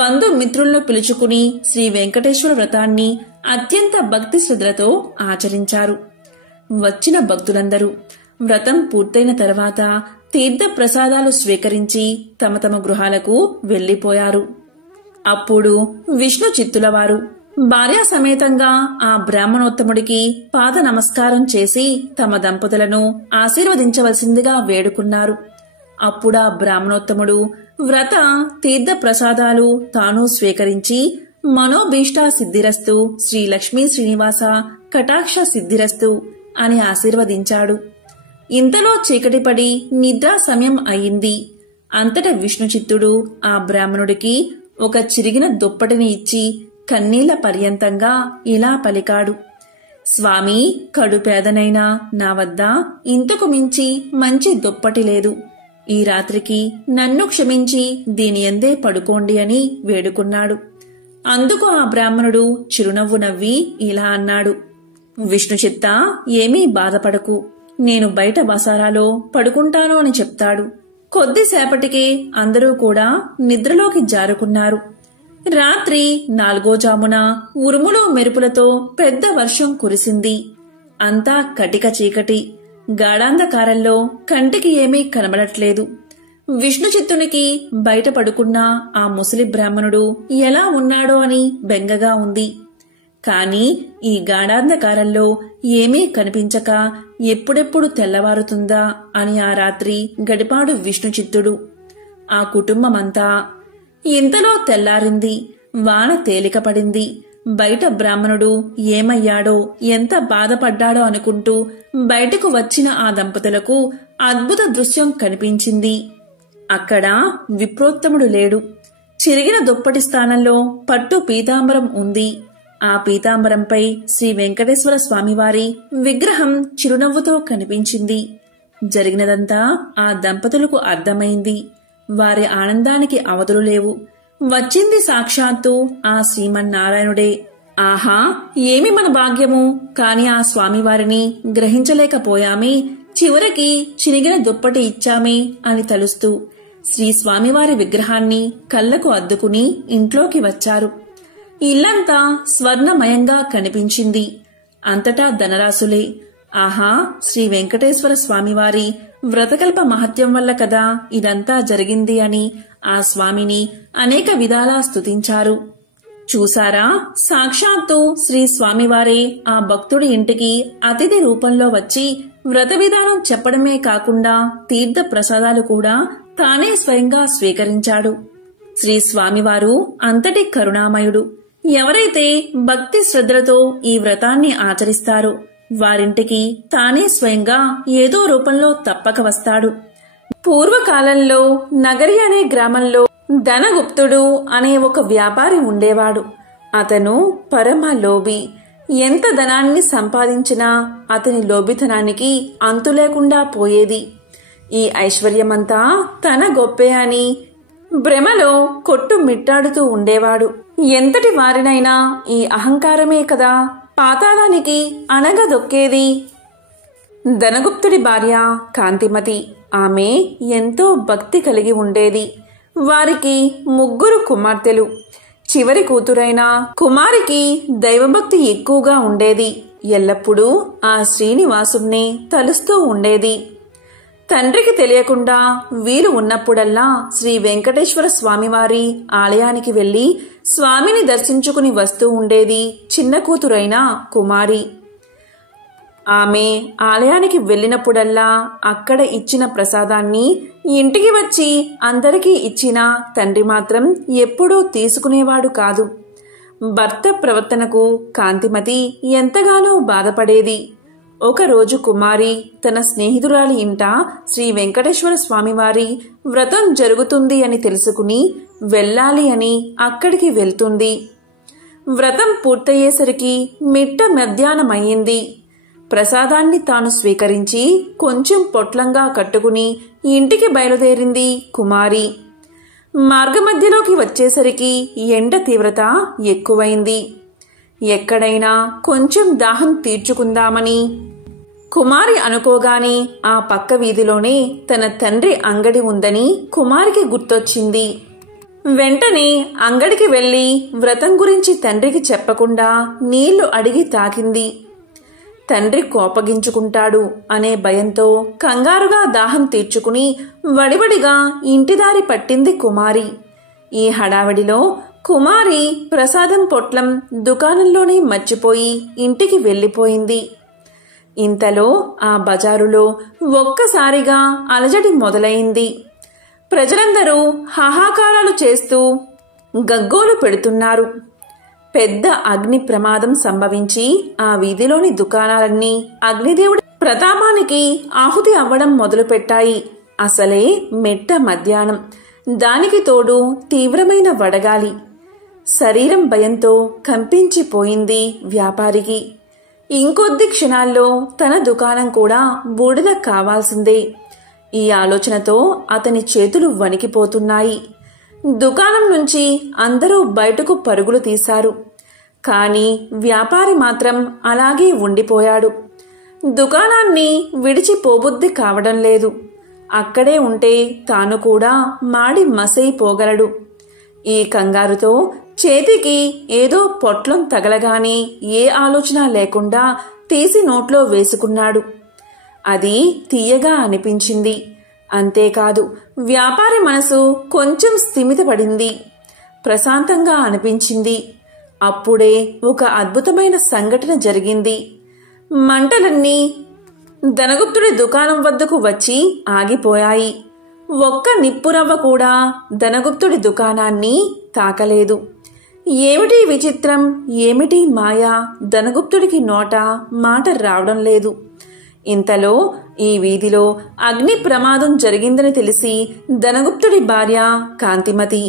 బంధుమిత్రులను పిలుచుకుని శ్రీ వెంకటేశ్వర వ్రతాన్ని అత్యంత భక్తి శ్రద్ధలతో ఆచరించారు. వచ్చిన భక్తులందరూ వ్రతం పూర్తయిన తర్వాత తీర్థ ప్రసాదాలు స్వీకరించి తమ తమ గృహాలకు వెళ్లిపోయారు. అప్పుడు విష్ణుచిత్తుల వారు భార్యా సమేతంగా ఆ బ్రాహ్మణోత్తముడికి పాద నమస్కారం చేసి తమ దంపతులను ఆశీర్వదించవలసిందిగా వేడుకున్నారు. అప్పుడా బ్రాహ్మణోత్తముడు వ్రత తీర్థ ప్రసాదాలు తాను స్వీకరించి మనోభీష్టా సిద్ధిరస్తు, శ్రీ లక్ష్మీ శ్రీనివాస కటాక్ష సిద్ధిరస్తు అని ఆశీర్వదించాడు. ఇంతలో చీకటిపడి నిద్రా సమయం అయింది. అంతట విష్ణుచిత్తుడు ఆ బ్రాహ్మణుడికి ఒక చిరిగిన దుప్పటిని ఇచ్చి కన్నీళ్ల పర్యంతంగా ఇలా పలికాడు. స్వామి, కడుపేదనైనా నా వద్ద ఇంతకు మించి మంచి దుప్పటి లేదు. ఈ రాత్రికి నన్ను క్షమించి దీని యందే పడుకోండి అని వేడుకున్నాడు. అందుకు ఆ బ్రాహ్మణుడు చిరునవ్వు నవ్వి ఇలా అన్నాడు. విష్ణుచిత్త, ఏమీ బాధపడకు. నేను బయట వసారాలో పడుకుంటాను అని చెప్తాడు. కొద్దిసేపటికే అందరూ కూడా నిద్రలోకి జారుకున్నారు. రాత్రి 4వ జామున ఉరుములు మెరుపులతో పెద్ద వర్షం కురిసింది. అంతా కటిక చీకటి. గాఢాంధకారంలో కంటికి ఏమీ కనబడట్లేదు. విష్ణు చిత్తునికి బయట పడుకున్న ఆ ముసలి బ్రాహ్మణుడు ఎలా ఉన్నాడో అని బెంగగా ఉంది. కాని ఈ గాఢాంధకారంలో ఏమీ కనిపించక ఎప్పుడెప్పుడు తెల్లవారుతుందా అని ఆ రాత్రి గడిపాడు విష్ణుచిత్తుడు. ఆ కుటుంబమంతా. ఇంతలో తెల్లారింది. వాన తేలిక పడింది. బయట బ్రాహ్మణుడు ఏమయ్యాడో, ఎంత బాధపడ్డాడో అనుకుంటూ బయటకు వచ్చిన ఆ దంపతులకు అద్భుత దృశ్యం కనిపించింది. అక్కడ విప్రోత్తముడు లేడు. చిరిగిన దుప్పటి స్థానంలో పట్టు పీతాంబరం ఉంది. ఆ పీతాంబరంపై శ్రీ వెంకటేశ్వర స్వామివారి విగ్రహం చిరునవ్వుతో కనిపించింది. జరిగినదంతా ఆ దంపతులకు అర్థమైంది. వారి ఆనందానికి అవధులు లేవు. వచ్చింది సాక్షాత్తు ఆ శ్రీమన్నారాయణుడే. ఆహా, ఏమి మన భాగ్యము! కాని ఆ స్వామివారిని గ్రహించలేకపోయామే. చివరికి చినిగిన దుప్పటి ఇచ్చామే అని తలుస్తూ శ్రీ స్వామివారి విగ్రహాన్ని కళ్లకు అద్దుకుని ఇంట్లోకి వచ్చారు. ఇల్లంతా స్వర్ణమయంగా కనిపించింది. అంతటా ధనరాశులే. ఆహా, శ్రీ వెంకటేశ్వర స్వామివారి వ్రతకల్ప మహత్యం వల్ల కదా ఇదంతా జరిగింది అని ఆ స్వామిని అనేక విధాలా స్తుతించారు. చూసారా, సాక్షాత్తు శ్రీ స్వామివారే ఆ భక్తుడి ఇంటికి అతిథి రూపంలో వచ్చి వ్రత విధానం చెప్పడమే కాకుండా తీర్థ ప్రసాదాలు కూడా తానే స్వయంగా స్వీకరించాడు. శ్రీ స్వామివారు అంతటి కరుణామయుడు. ఎవరైతే భక్తి శ్రద్ధలతో ఈ వ్రతాన్ని ఆచరిస్తారో వారింటికి తానే స్వయంగా ఏదో రూపంలో తప్పక వస్తాడు. పూర్వకాలంలో నగరి అనే గ్రామంలో ధనగుప్తుడు అనే ఒక వ్యాపారి ఉండేవాడు. అతను పరమ లోభి. ఎంత ధనాన్ని సంపాదించినా అతని లోభితనానికి అంతులేకుండా పోయేది. ఈ ఐశ్వర్యమంతా తన గొప్పే అని భ్రమలో కొట్టుమిట్టాడుతూ ఉండేవాడు. ఎంతటి వారినైనా ఈ అహంకారమే కదా పాతాళానికి అనగదొక్కేది. ధనగుప్తుడి భార్య కాంతిమతి. ఆమె ఎంతో భక్తి కలిగి ఉండేది. వారికి 3 కుమార్తెలు. చివరి కూతురైన కుమారికి దైవభక్తి ఎక్కువగా ఉండేది. ఎల్లప్పుడూ ఆ శ్రీనివాసుణ్ణి తలుస్తూ ఉండేది. తండ్రికి తెలియకుండా వీలు ఉన్నప్పుడల్లా శ్రీ వెంకటేశ్వర స్వామివారి ఆలయానికి వెళ్లి స్వామిని దర్శించుకుని వస్తూ ఉండేది చిన్న కూతురైన కుమారి. ఆమె ఆలయానికి వెళ్లినప్పుడల్లా అక్కడ ఇచ్చిన ప్రసాదాన్ని ఇంటికి వచ్చి అందరికీ ఇచ్చిన తండ్రి మాత్రం ఎప్పుడూ తీసుకునేవాడు కాదు. భర్త ప్రవర్తనకు కాంతిమతి ఎంతగానో బాధపడేది. ఒకరోజు కుమారి తన స్నేహితురాలి ఇంట శ్రీ వెంకటేశ్వర స్వామివారి వ్రతం జరుగుతుంది అని తెలుసుకుని వెళ్ళాలి అని అక్కడికి వెళ్తుంది. వ్రతం పూర్తయ్యేసరికి మిట్ట మధ్యాహ్నమయ్యింది. ప్రసాదాన్ని తాను స్వీకరించి కొంచెం పొట్లంగా కట్టుకుని ఇంటికి బయలుదేరింది కుమారి. మార్గమధ్యలోకి వచ్చేసరికి ఎండ తీవ్రత ఎక్కువైంది. ఎక్కడైనా కొంచెం దాహం తీర్చుకుందామని కుమారి అనుకోగానే ఆ పక్క వీధిలోనే తన తండ్రి అంగడి ఉందని కుమారికి గుర్తొచ్చింది. వెంటనే అంగడికి వెళ్లి వ్రతం గురించి తండ్రికి చెప్పకుండా నీళ్లు అడిగి తాకింది. తండ్రి కోపగించుకుంటాడు అనే భయంతో కంగారుగా దాహం తీర్చుకుని వడివడిగా ఇంటిదారి పట్టింది కుమారి. ఈ హడావిడిలో కుమారి ప్రసాదం పొట్లం దుకాణంలోనే మర్చిపోయి ఇంటికి వెళ్లిపోయింది. ఇంతలో ఆ బజారులో ఒక్కసారిగా అలజడి మొదలైంది. ప్రజలందరూ హాహాకారాలు చేస్తూ గగ్గోలు పెడుతున్నారు. పెద్ద అగ్ని ప్రమాదం సంభవించి ఆ వీధిలోని దుకాణాలన్నీ అగ్నిదేవుడి ప్రతాపానికి ఆహుతి అవ్వడం మొదలుపెట్టాయి. అసలే మెట్ట మధ్యాహ్నం. దానికి తోడు తీవ్రమైన వడగాలి. శరీరం భయంతో కంపించిపోయింది వ్యాపారికి. ఇంకొద్ది క్షణాల్లో తన దుకాణం కూడా బూడిద కావాల్సిందే. ఈ ఆలోచనతో అతని చేతులు వణికిపోతున్నాయి. దుకాణం నుంచి అందరూ బయటకు పరుగులు తీశారు. కాని వ్యాపారి మాత్రం అలాగే ఉండిపోయాడు. దుకాణాన్ని విడిచిపోబుద్ధి కావడం లేదు. అక్కడే ఉంటే తాను కూడా మాడి మసైపోగలడు. ఈ కంగారుతో చేతికి ఏదో పొట్లం తగలగానే ఏ ఆలోచన లేకుండా తీసి నోట్లో వేసుకున్నాడు. అది తీయగా అనిపించింది. అంతేకాదు వ్యాపారి మనసు కొంచెం స్థిమితపడింది, ప్రశాంతంగా అనిపించింది. అప్పుడే ఒక అద్భుతమైన సంఘటన జరిగింది. మంటలన్నీ ధనగుప్తుడి దుకాణం వద్దకు వచ్చి ఆగిపోయాయి. ఒక్క నిప్పురవ్వ కూడా ధనగుప్తుడి దుకాణాన్ని తాకలేదు. ఏమిటి విచిత్రం, ఏమిటి మాయ? ధనగుప్తుడికి నోట మాట రావడం లేదు. ఇంతలో ఈ వీధిలో అగ్ని ప్రమాదం జరిగిందని తెలిసి ధనగుప్తుడి భార్య కాంతిమతి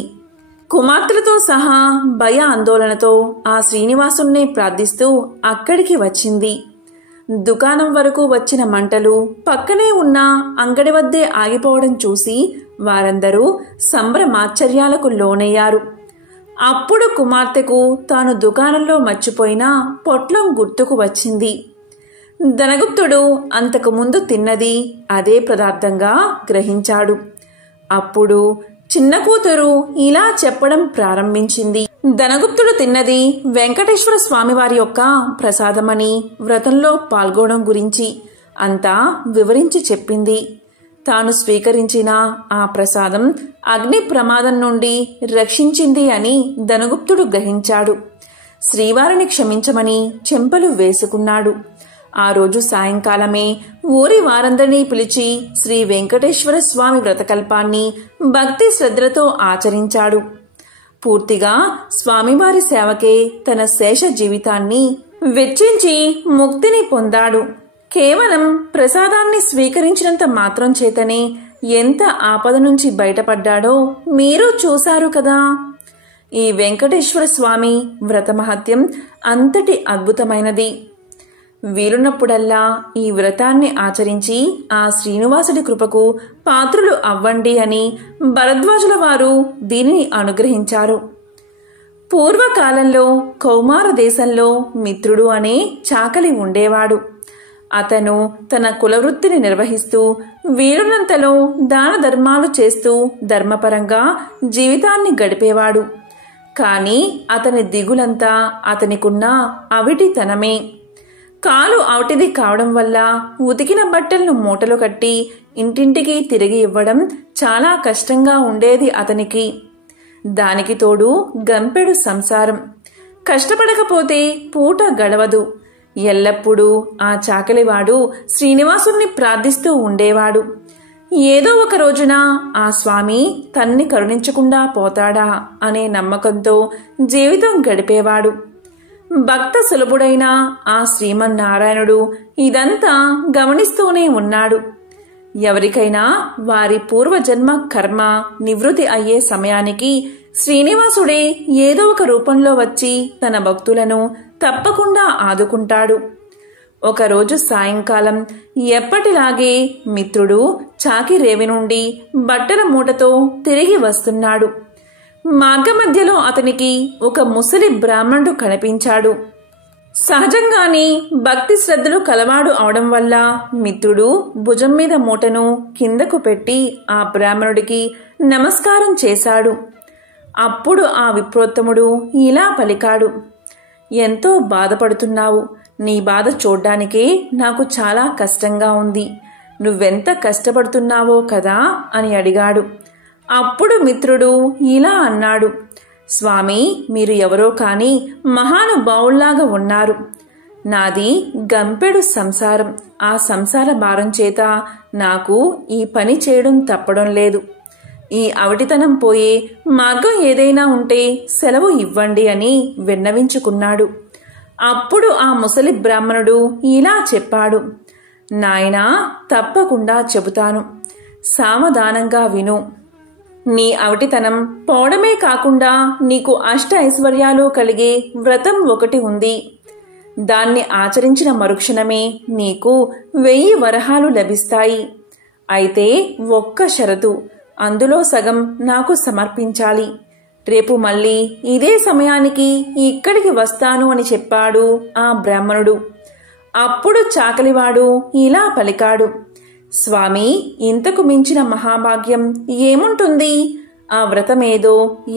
కుమార్తెలతో సహా భయ ఆందోళనతో ఆ శ్రీనివాసుణ్ణి ప్రార్థిస్తూ అక్కడికి వచ్చింది. దుకాణం వరకు వచ్చిన మంటలు పక్కనే ఉన్న అంగడి వద్దే ఆగిపోవడం చూసి వారందరూ సంభ్రమాశ్చర్యాలకు లోనయ్యారు. అప్పుడు కుమార్తెకు తాను దుకాణంలో మర్చిపోయిన పొట్లం గుర్తుకు వచ్చింది. ధనగుప్తుడు అంతకుముందు తిన్నది అదే పదార్థంగా గ్రహించాడు. అప్పుడు చిన్న కూతురు ఇలా చెప్పడం ప్రారంభించింది. ధనగుప్తుడు తిన్నది వెంకటేశ్వర స్వామివారి యొక్క ప్రసాదమని, వ్రతంలో పాల్గొనడం గురించి అంతా వివరించి చెప్పింది. తాను స్వీకరించిన ఆ ప్రసాదం అగ్ని ప్రమాదం నుండి రక్షించింది అని ధనగుప్తుడు గ్రహించాడు. శ్రీవారిని క్షమించమని చెంపలు వేసుకున్నాడు. ఆ రోజు సాయంకాలమే ఊరి వారందరినీ పిలిచి శ్రీ వెంకటేశ్వర స్వామి వ్రతకల్పాన్ని భక్తి శ్రద్ధలతో ఆచరించాడు. పూర్తిగా స్వామివారి సేవకే తన శేష జీవితాన్ని వెచ్చించి ముక్తిని పొందాడు. కేవలం ప్రసాదాన్ని స్వీకరించినంత మాత్రం చేతనే ఎంత ఆపద నుంచి బయటపడ్డాడో మీరు చూశారు కదా. ఈ వెంకటేశ్వర స్వామి వ్రతమహత్యం అంతటి అద్భుతమైనది. వీలున్నప్పుడల్లా ఈ వ్రతాన్ని ఆచరించి ఆ శ్రీనివాసుడి కృపకు పాత్రులు అవ్వండి అని భరద్వాజుల వారు దీనిని అనుగ్రహించారు. పూర్వకాలంలో కౌమార దేశంలో మిత్రుడు అనే చాకలి ఉండేవాడు. అతను తన కులవృత్తిని నిర్వహిస్తూ వీలున్నంతలో దాన ధర్మాలు చేస్తూ ధర్మపరంగా జీవితాన్ని గడిపేవాడు. కాని అతని దిగులంతా అతనికున్న అవిటితనమే. కాలు అవటిది కావడం వల్ల ఉతికిన బట్టలను మూటలు కట్టి ఇంటింటికి తిరిగి ఇవ్వడం చాలా కష్టంగా ఉండేది అతనికి. దానికి తోడు గంపెడు సంసారం. కష్టపడకపోతే పూట గడవదు. ఎల్లప్పుడూ ఆ చాకలివాడు శ్రీనివాసుణ్ణి ప్రార్థిస్తూ ఉండేవాడు. ఏదో ఒక రోజున ఆ స్వామి తన్ని కరుణించకుండా పోతాడా అనే నమ్మకంతో జీవితం గడిపేవాడు. భక్త సులభుడైన ఆ శ్రీమన్నారాయణుడు ఇదంతా గమనిస్తూనే ఉన్నాడు. ఎవరికైనా వారి పూర్వజన్మ కర్మ నివృత్తి అయ్యే సమయానికి శ్రీనివాసుడే ఏదో ఒక రూపంలో వచ్చి తన భక్తులను తప్పకుండా ఆదుకుంటాడు. ఒకరోజు సాయంకాలం ఎప్పటిలాగే మిత్రుడు చాకిరేవి నుండి బట్టల మూటతో తిరిగి వస్తున్నాడు. మార్గమధ్యలో అతనికి ఒక ముసలి బ్రాహ్మణుడు కనిపించాడు. సహజంగానే భక్తి శ్రద్ధలు కలవాడు అవడం వల్ల మిత్రుడు భుజం మీద మూటను కిందకు పెట్టి ఆ బ్రాహ్మణుడికి నమస్కారం చేశాడు. అప్పుడు ఆ విప్రోత్తముడు ఇలా పలికాడు, ఎంతో బాధపడుతున్నావు. నీ బాధ చూడ్డానికే నాకు చాలా కష్టంగా ఉంది. నువ్వెంత కష్టపడుతున్నావో కదా అని అడిగాడు. అప్పుడు మిత్రుడు ఇలా అన్నాడు, స్వామి, మీరు ఎవరో కాని మహానుభావుల్లాగా ఉన్నారు. నాది గంపెడు సంసారం. ఆ సంసార భారం చేత నాకు ఈ పని చేయడం తప్పడం లేదు. ఈ అవటితనం పోయే మార్గం ఏదైనా ఉంటే సెలవు ఇవ్వండి అని విన్నవించుకున్నాడు. అప్పుడు ఆ ముసలి బ్రాహ్మణుడు ఇలా చెప్పాడు, నాయనా, తప్పకుండా చెబుతాను. సావధానంగా విను. నీ అవటితనం పోవడమే కాకుండా నీకు అష్ట ఐశ్వర్యాలు కలిగే వ్రతం ఒకటి ఉంది. దాన్ని ఆచరించిన మరుక్షణమే నీకు 1000 వరహాలు లభిస్తాయి. అయితే ఒక్క షరతు, అందులో సగం నాకు సమర్పించాలి. రేపు మళ్ళీ ఇదే సమయానికి ఇక్కడికి వస్తాను అని చెప్పాడు ఆ బ్రాహ్మణుడు. అప్పుడు చాకలివాడు ఇలా పలికాడు, స్వామి, ఇంతకు మించిన మహాభాగ్యం ఏముంటుంది? ఆ వ్రతమేదో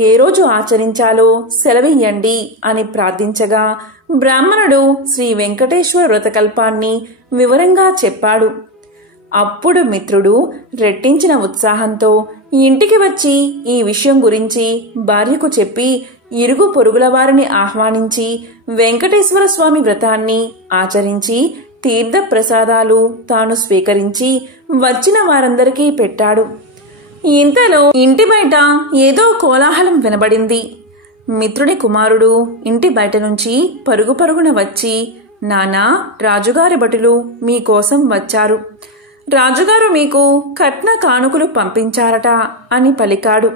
ఏ రోజు ఆచరించాలో సెలవియ్యండి అని ప్రార్థించగా బ్రాహ్మణుడు శ్రీ వెంకటేశ్వర వ్రతకల్పాన్ని వివరంగా చెప్పాడు. అప్పుడు మిత్రుడు రెట్టించిన ఉత్సాహంతో ఇంటికి వచ్చి ఈ విషయం గురించి భార్యకు చెప్పి ఇరుగు పొరుగుల వారిని ఆహ్వానించి వెంకటేశ్వర స్వామి వ్రతాన్ని ఆచరించి తీర్థ ప్రసాదాలు తాను స్వీకరించి వచ్చిన వారందరికీ పెట్టాడు. ఇంతలో ఇంటి బయట ఏదో కోలాహలం వినబడింది. మిత్రుడి కుమారుడు ఇంటి బయట నుంచి పరుగు పరుగున వచ్చి, నానా, రాజుగారి భటులు మీకోసం వచ్చారు. రాజుగారు మీకు కట్న కానుకలు పంపించారట అని పలికాడు.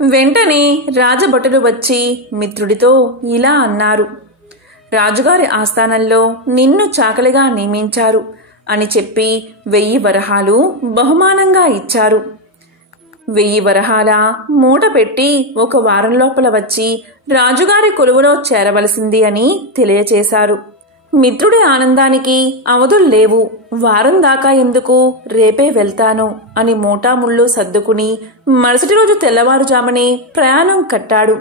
వెంటనే రాజభటులు వచ్చి మిత్రుడితో ఇలా అన్నారు, రాజుగారి ఆస్థానంలో నిన్ను చాకలిగా నియమించారు అని చెప్పి 1000 వరహాలు బహుమానంగా ఇచ్చారు. 1000 వరహాల మూట పెట్టి 1 వారం లోపల వచ్చి రాజుగారి కొలువులో చేరవలసింది అని తెలియచేశారు. మిత్రుడి ఆనందానికి అవధులు లేవు. వారం దాకా ఎందుకు, రేపే వెళ్తాను అని మూటాముళ్ళు సర్దుకుని మరుసటి రోజు తెల్లవారుజామునే ప్రయాణం కట్టాడు.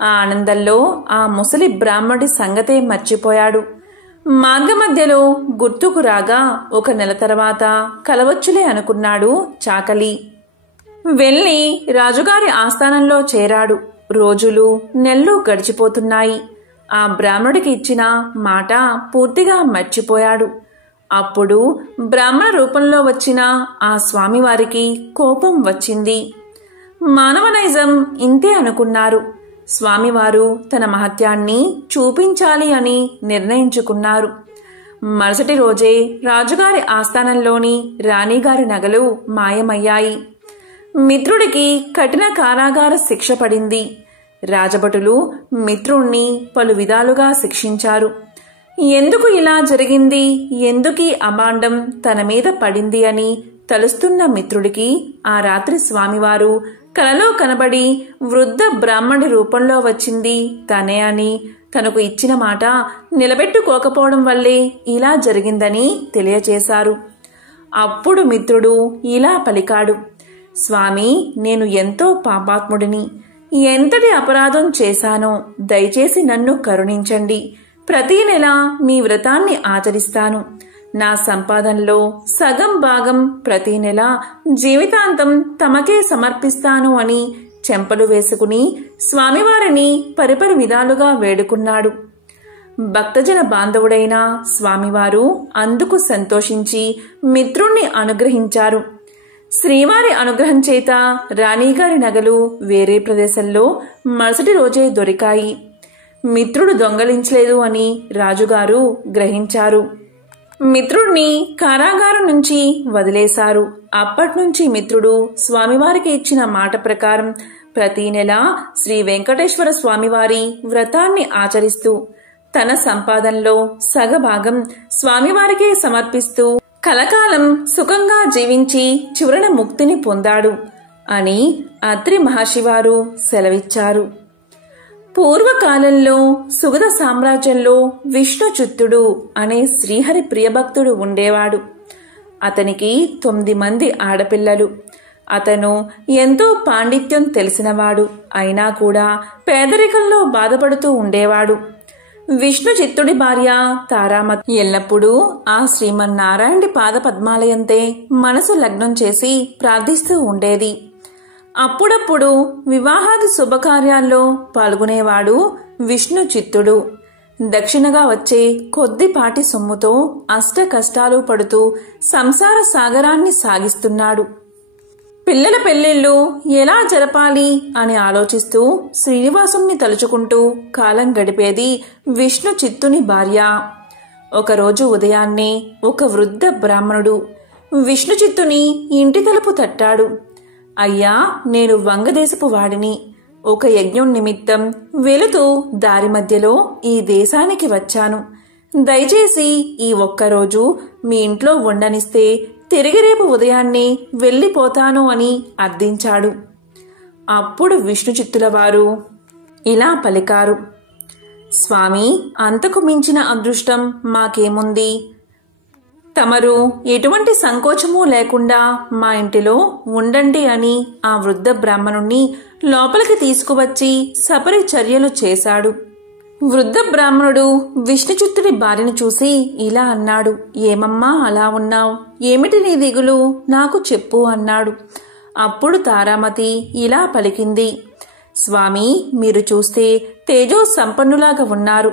ఆ ఆనందంలో ఆ ముసలి బ్రాహ్మడి సంగతే మర్చిపోయాడు. మార్గమధ్యలో గుర్తుకు రాగా 1 నెల తర్వాత కలవచ్చులే అనుకున్నాడు చాకలి. వెళ్ళి రాజుగారి ఆస్థానంలో చేరాడు. రోజులు నెలలు గడిచిపోతున్నాయి. ఆ బ్రాహ్మడికి ఇచ్చిన మాట పూర్తిగా మర్చిపోయాడు. అప్పుడు బ్రాహ్మణ రూపంలో వచ్చిన ఆ స్వామివారికి కోపం వచ్చింది. మానవ నైజం ఇంతే అనుకున్నారు. స్వామివారు తన మహత్యాన్ని చూపించాలి అని నిర్ణయించుకున్నారు. మరుసటి రోజే రాజుగారి ఆస్థానంలోని రాణిగారి నగలు మాయమయ్యాయి. మిత్రుడికి కఠిన కారాగార శిక్ష పడింది. రాజభటులు మిత్రుణ్ణి పలు విధాలుగా శిక్షించారు. ఎందుకు ఇలా జరిగింది, ఎందుకీ అభాండం తన మీద పడింది అని తలుస్తున్న మిత్రుడికి ఆ రాత్రి స్వామివారు కలలో కనబడి వృద్ధ బ్రాహ్మణి రూపంలో వచ్చింది తనే అని, తనకు ఇచ్చిన మాట నిలబెట్టుకోకపోవడం వల్లే ఇలా జరిగిందని తెలియచేశారు. అప్పుడు మిత్రుడు ఇలా పలికాడు, స్వామి, నేను ఎంతో పాపాత్ముడిని. ఎంతటి అపరాధం చేశానో దయచేసి నన్ను కరుణించండి. ప్రతి నెల మీ వ్రతాన్ని ఆచరిస్తాను. నా సంపాదనలో సగం భాగం ప్రతి నెల జీవితాంతం తమకే సమర్పిస్తాను అని చెంపలు వేసుకుని స్వామివారిని పరిపరి విధాలుగా వేడుకున్నాడు. భక్తజన బాంధవుడైన స్వామివారు అందుకు సంతోషించి మిత్రుణ్ణి అనుగ్రహించారు. శ్రీవారి అనుగ్రహం చేత రాణిగారి నగలు వేరే ప్రదేశంలో మరుసటి రోజే దొరికాయి. మిత్రుడు దొంగలించలేదు అని రాజుగారు గ్రహించారు. మిత్రుడిని కారాగారం నుంచి వదిలేశారు. అప్పట్నుంచి మిత్రుడు స్వామివారికి ఇచ్చిన మాట ప్రకారం ప్రతి నెల శ్రీ వెంకటేశ్వర స్వామివారి వ్రతాన్ని ఆచరిస్తూ తన సంపాదనలో సగభాగం స్వామివారికే సమర్పిస్తూ కలకాలం సుఖంగా జీవించి చివరన ముక్తిని పొందాడు అని అత్రి మహర్షివారు సెలవిచ్చారు. పూర్వకాలంలో సుగత సామ్రాజ్యంలో విష్ణుచిత్తుడు అనే శ్రీహరి ప్రియభక్తుడు ఉండేవాడు. అతనికి 9 మంది ఆడపిల్లలు. అతను ఎంతో పాండిత్యం తెలిసినవాడు. అయినా కూడా పేదరికంలో బాధపడుతూ ఉండేవాడు. విష్ణు చిత్తుడి భార్య తారామతి ఎల్లప్పుడూ ఆ శ్రీమన్నారాయణుడి పాదపద్మాలయంతే మనసు లగ్నం చేసి ప్రార్థిస్తూ ఉండేది. అప్పుడప్పుడు వివాహాది శుభకార్యాల్లో పాల్గొనేవాడు విష్ణు చిత్తుడు. దక్షిణగా వచ్చే కొద్దిపాటి సొమ్ముతో అష్ట కష్టాలు పడుతూ సంసార సాగరాన్ని సాగిస్తున్నాడు. పిల్లల పెళ్లిళ్లు ఎలా జరపాలి అని ఆలోచిస్తూ శ్రీనివాసుని తలుచుకుంటూ కాలం గడిపేది విష్ణు చిత్తుని భార్య. ఒకరోజు ఉదయాన్నే ఒక వృద్ధ బ్రాహ్మణుడు విష్ణు చిత్తుని ఇంటి తలుపు తట్టాడు. అయ్యా, నేను వంగదేశపు వాడిని. ఒక యజ్ఞం నిమిత్తం వెళుతూ దారి మధ్యలో ఈ దేశానికి వచ్చాను. దయచేసి ఈ ఒక్కరోజు మీ ఇంట్లో ఉండనిస్తే తిరిగి రేపు ఉదయాన్నే వెళ్ళిపోతాను అని అర్థించాడు. అప్పుడు విష్ణు చిత్తుల వారు ఇలా పలికారు, స్వామి, అంతకు మించిన అదృష్టం మాకేముంది? తమరు ఎటువంటి సంకోచమూ లేకుండా మా ఇంటిలో ఉండండి అని ఆ వృద్ధ బ్రాహ్మణుణ్ణి లోపలికి తీసుకువచ్చి సపరి చర్యలు చేశాడు. వృద్ధ బ్రాహ్మణుడు విష్ణుచిత్తుడి భార్యను చూసి ఇలా అన్నాడు, ఏమమ్మా అలా ఉన్నావు? ఏమిటి నీ దిగులు? నాకు చెప్పు అన్నాడు. అప్పుడు తారామతి ఇలా పలికింది, స్వామి, మీరు చూస్తే తేజో సంపన్నులాగా ఉన్నారు.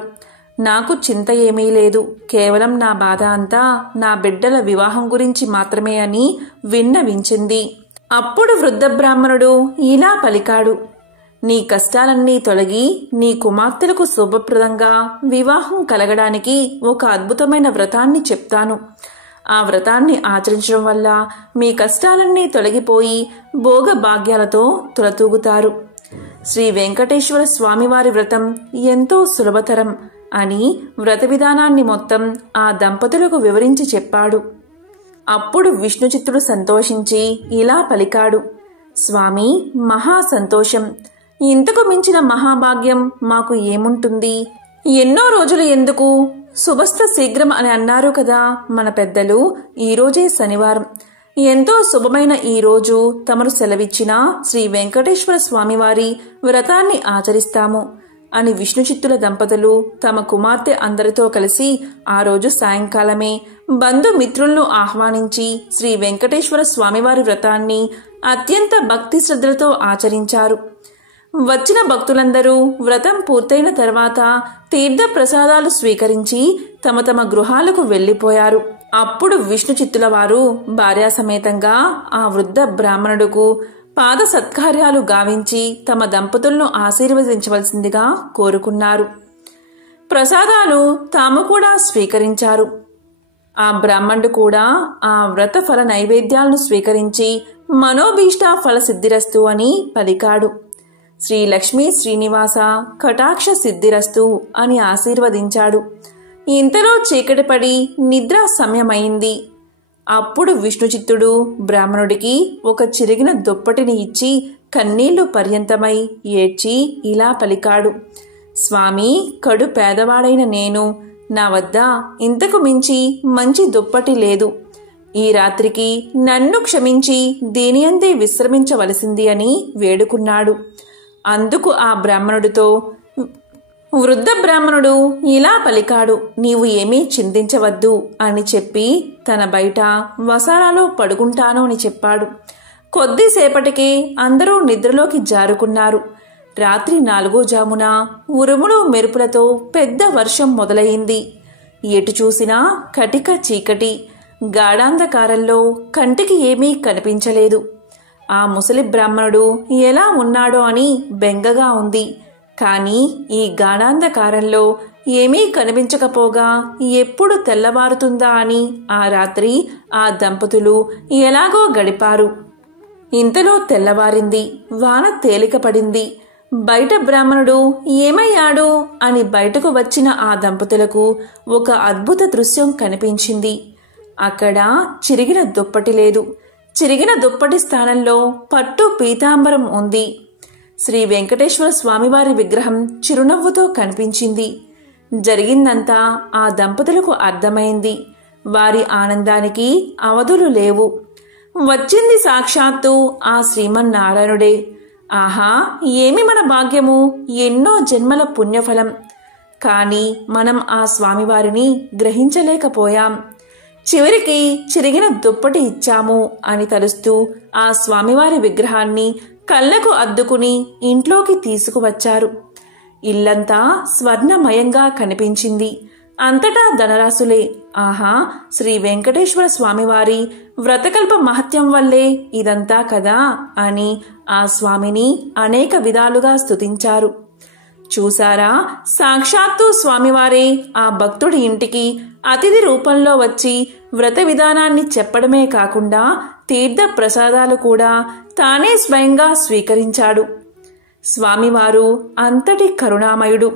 నాకు చింత ఏమీ లేదు. కేవలం నా బాధ అంతా నా బిడ్డల వివాహం గురించి మాత్రమే అని విన్నవించింది. అప్పుడు వృద్ధ బ్రాహ్మణుడు ఇలా పలికాడు, నీ కష్టాలన్నీ తొలగి నీ కుమార్తెలకు శుభప్రదంగా వివాహం కలగడానికి ఒక అద్భుతమైన వ్రతాన్ని చెప్తాను. ఆ వ్రతాన్ని ఆచరించడం వల్ల మీ కష్టాలన్నీ తొలగిపోయి భోగ భాగ్యాలతో తులతూగుతారు. శ్రీ వెంకటేశ్వర స్వామివారి వ్రతం ఎంతో సులభతరం అని వ్రత విధానాన్ని మొత్తం ఆ దంపతులకు వివరించి చెప్పాడు. అప్పుడు విష్ణుచిత్తుడు సంతోషించి ఇలా పలికాడు, స్వామి, మహా సంతోషం. ఇంతకు మించిన మహాభాగ్యం మాకు ఏముంటుంది? ఎన్నో రోజులు ఎందుకు, శుభస్థ శీఘ్రం అని అన్నారు కదా మన పెద్దలు. ఈరోజే శనివారం. ఎంతో శుభమైన ఈ రోజు తమరు సెలవిచ్చిన శ్రీ వెంకటేశ్వర స్వామివారి వ్రతాన్ని ఆచరిస్తాము అని విష్ణుచిత్తుల దంపతులు తమ కుమార్తె అందరితో కలిసి ఆ రోజు సాయంకాలమే బంధుమిత్రులను ఆహ్వానించి శ్రీ వెంకటేశ్వర స్వామివారి వ్రతాన్ని అత్యంత భక్తి శ్రద్ధలతో ఆచరించారు. వచ్చిన భక్తులందరూ వ్రతం పూర్తయిన తర్వాత తీర్థ ప్రసాదాలు స్వీకరించి తమ తమ గృహాలకు వెళ్లిపోయారు. అప్పుడు విష్ణుచిత్తుల వారు భార్యాసమేతంగా ఆ వృద్ధ బ్రాహ్మణుడుకు పాద సత్కార్యాలు గావించి తమ దంపతులను ఆశీర్వదించవలసిందిగా కోరుకున్నారు. ప్రసాదాలు తాము కూడా స్వీకరించారు. ఆ బ్రాహ్మణుడు కూడా ఆ వ్రత ఫల నైవేద్యాలను స్వీకరించి మనోభీష్ట ఫల సిద్ధిరస్తు అని పలికాడు. శ్రీ లక్ష్మీ శ్రీనివాస కటాక్ష సిద్ధిరస్తు అని ఆశీర్వదించాడు. ఇంతలో చీకటి పడి నిద్రా సమయమైంది. అప్పుడు విష్ణుచిత్తుడు బ్రాహ్మణుడికి ఒక చిరిగిన దుప్పటిని ఇచ్చి కన్నీళ్లు పర్యంతమై ఏడ్చి ఇలా పలికాడు, స్వామి, కడు పేదవాడైన నేను, నా వద్ద ఇంతకు మించి మంచి దుప్పటి లేదు. ఈ రాత్రికి నన్ను క్షమించి దీనియందే విశ్రమించవలసింది అని వేడుకున్నాడు. అందుకు ఆ బ్రాహ్మణుడితో వృద్ధ బ్రాహ్మణుడు ఇలా పలికాడు, నీవు ఏమీ చింతించవద్దు అని చెప్పి తన బయట వసారాలో పడుకుంటాను అని చెప్పాడు. కొద్దిసేపటికే అందరూ నిద్రలోకి జారుకున్నారు. రాత్రి 4వ జామున ఉరుములు మెరుపులతో పెద్ద వర్షం మొదలయింది. ఎటు చూసినా కటిక చీకటి. గాఢాంధకారంలో కంటికి ఏమీ కనిపించలేదు. ఆ ముసలి బ్రాహ్మణుడు ఎలా ఉన్నాడో అని బెంగగా ఉంది. కాని ఈ గాఢాంధకారంలో ఏమీ కనిపించకపోగా ఎప్పుడు తెల్లవారుతుందా అని ఆ రాత్రి ఆ దంపతులు ఎలాగో గడిపారు. ఇంతలో తెల్లవారింది. వాన తేలిక పడింది. బయట బ్రాహ్మణుడు ఏమయ్యాడు అని బయటకు వచ్చిన ఆ దంపతులకు ఒక అద్భుత దృశ్యం కనిపించింది. అక్కడ చిరిగిన దుప్పటి లేదు. చిరిగిన దుప్పటి స్థానంలో పట్టు పీతాంబరం ఉంది. శ్రీ వెంకటేశ్వర స్వామివారి విగ్రహం చిరునవ్వుతో కనిపించింది. జరిగిందంతా ఆ దంపతులకు అర్థమైంది. వారి ఆనందానికి అవధులు లేవు. వచ్చింది సాక్షాత్తు ఆ శ్రీమన్నారాయణుడే. ఆహా, ఏమి మన భాగ్యము! ఎన్నో జన్మల పుణ్యఫలం. కాని మనం ఆ స్వామివారిని గ్రహించలేకపోయాం. చివరికి చిరిగిన దుప్పటి ఇచ్చాము అని తలుస్తూ ఆ స్వామివారి విగ్రహాన్ని కళ్ళకు అద్దుకుని ఇంట్లోకి తీసుకువచ్చారు. ఇల్లంతా స్వర్ణమయంగా కనిపించింది. అంతటా ధనరాశులే. ఆహా, శ్రీ వెంకటేశ్వర స్వామివారి వ్రతకల్ప మహత్యం వల్లే ఇదంతా కదా అని ఆ స్వామిని అనేక విధాలుగా స్తుతించారు. చూసారా, సాక్షాత్తు స్వామివారే ఆ భక్తుడి ఇంటికి అతిథి రూపంలో వచ్చి వ్రత విధానాన్ని చెప్పడమే కాకుండా తీర్థ ప్రసాదాలు కూడా తానే స్వయంగా స్వీకరించాడు. స్వామివారు అంతటి కరుణామయుడు.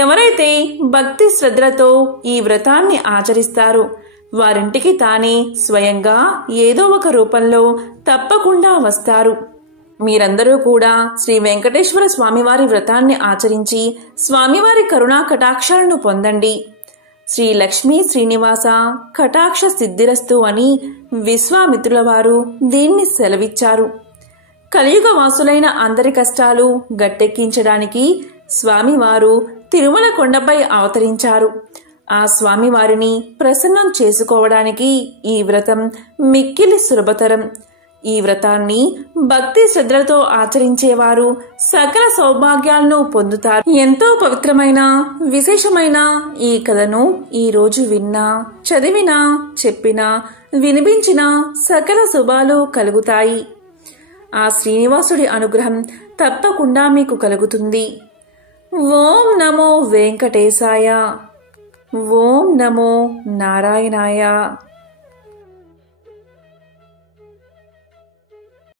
ఎవరైతే భక్తి శ్రద్ధలతో ఈ వ్రతాన్ని ఆచరిస్తారో వారింటికి తానే స్వయంగా ఏదో ఒక రూపంలో తప్పకుండా వస్తారు. మీరందరూ కూడా శ్రీ వెంకటేశ్వర స్వామివారి వ్రతాన్ని ఆచరించి స్వామివారి కరుణా కటాక్షాలను పొందండి. శ్రీ లక్ష్మీ శ్రీనివాస కటాక్ష సిద్ధిరస్తు అని విశ్వామిత్రుల వారు దీన్ని సెలవిచ్చారు. కలియుగ వాసులైన అందరి కష్టాలు గట్టెక్కించడానికి స్వామివారు తిరుమల కొండపై అవతరించారు. ఆ స్వామివారిని ప్రసన్నం చేసుకోవడానికి ఈ వ్రతం మిక్కిలి సులభతరం. ఈ వ్రతాన్ని భక్తి శ్రద్ధలతో ఆచరించేవారు సకల సౌభాగ్యాలను పొందుతారు. ఎంతో పవిత్రమైన విశేషమైన ఈ కథను ఈ రోజు విన్నా, చదివినా, చెప్పినా, వినిపించినా సకల శుభాలు కలుగుతాయి. ఆ శ్రీనివాసుడి అనుగ్రహం తప్పకుండా మీకు కలుగుతుంది. ఓం నమో వెంకటేశాయ. ఓం నమో నారాయణాయ.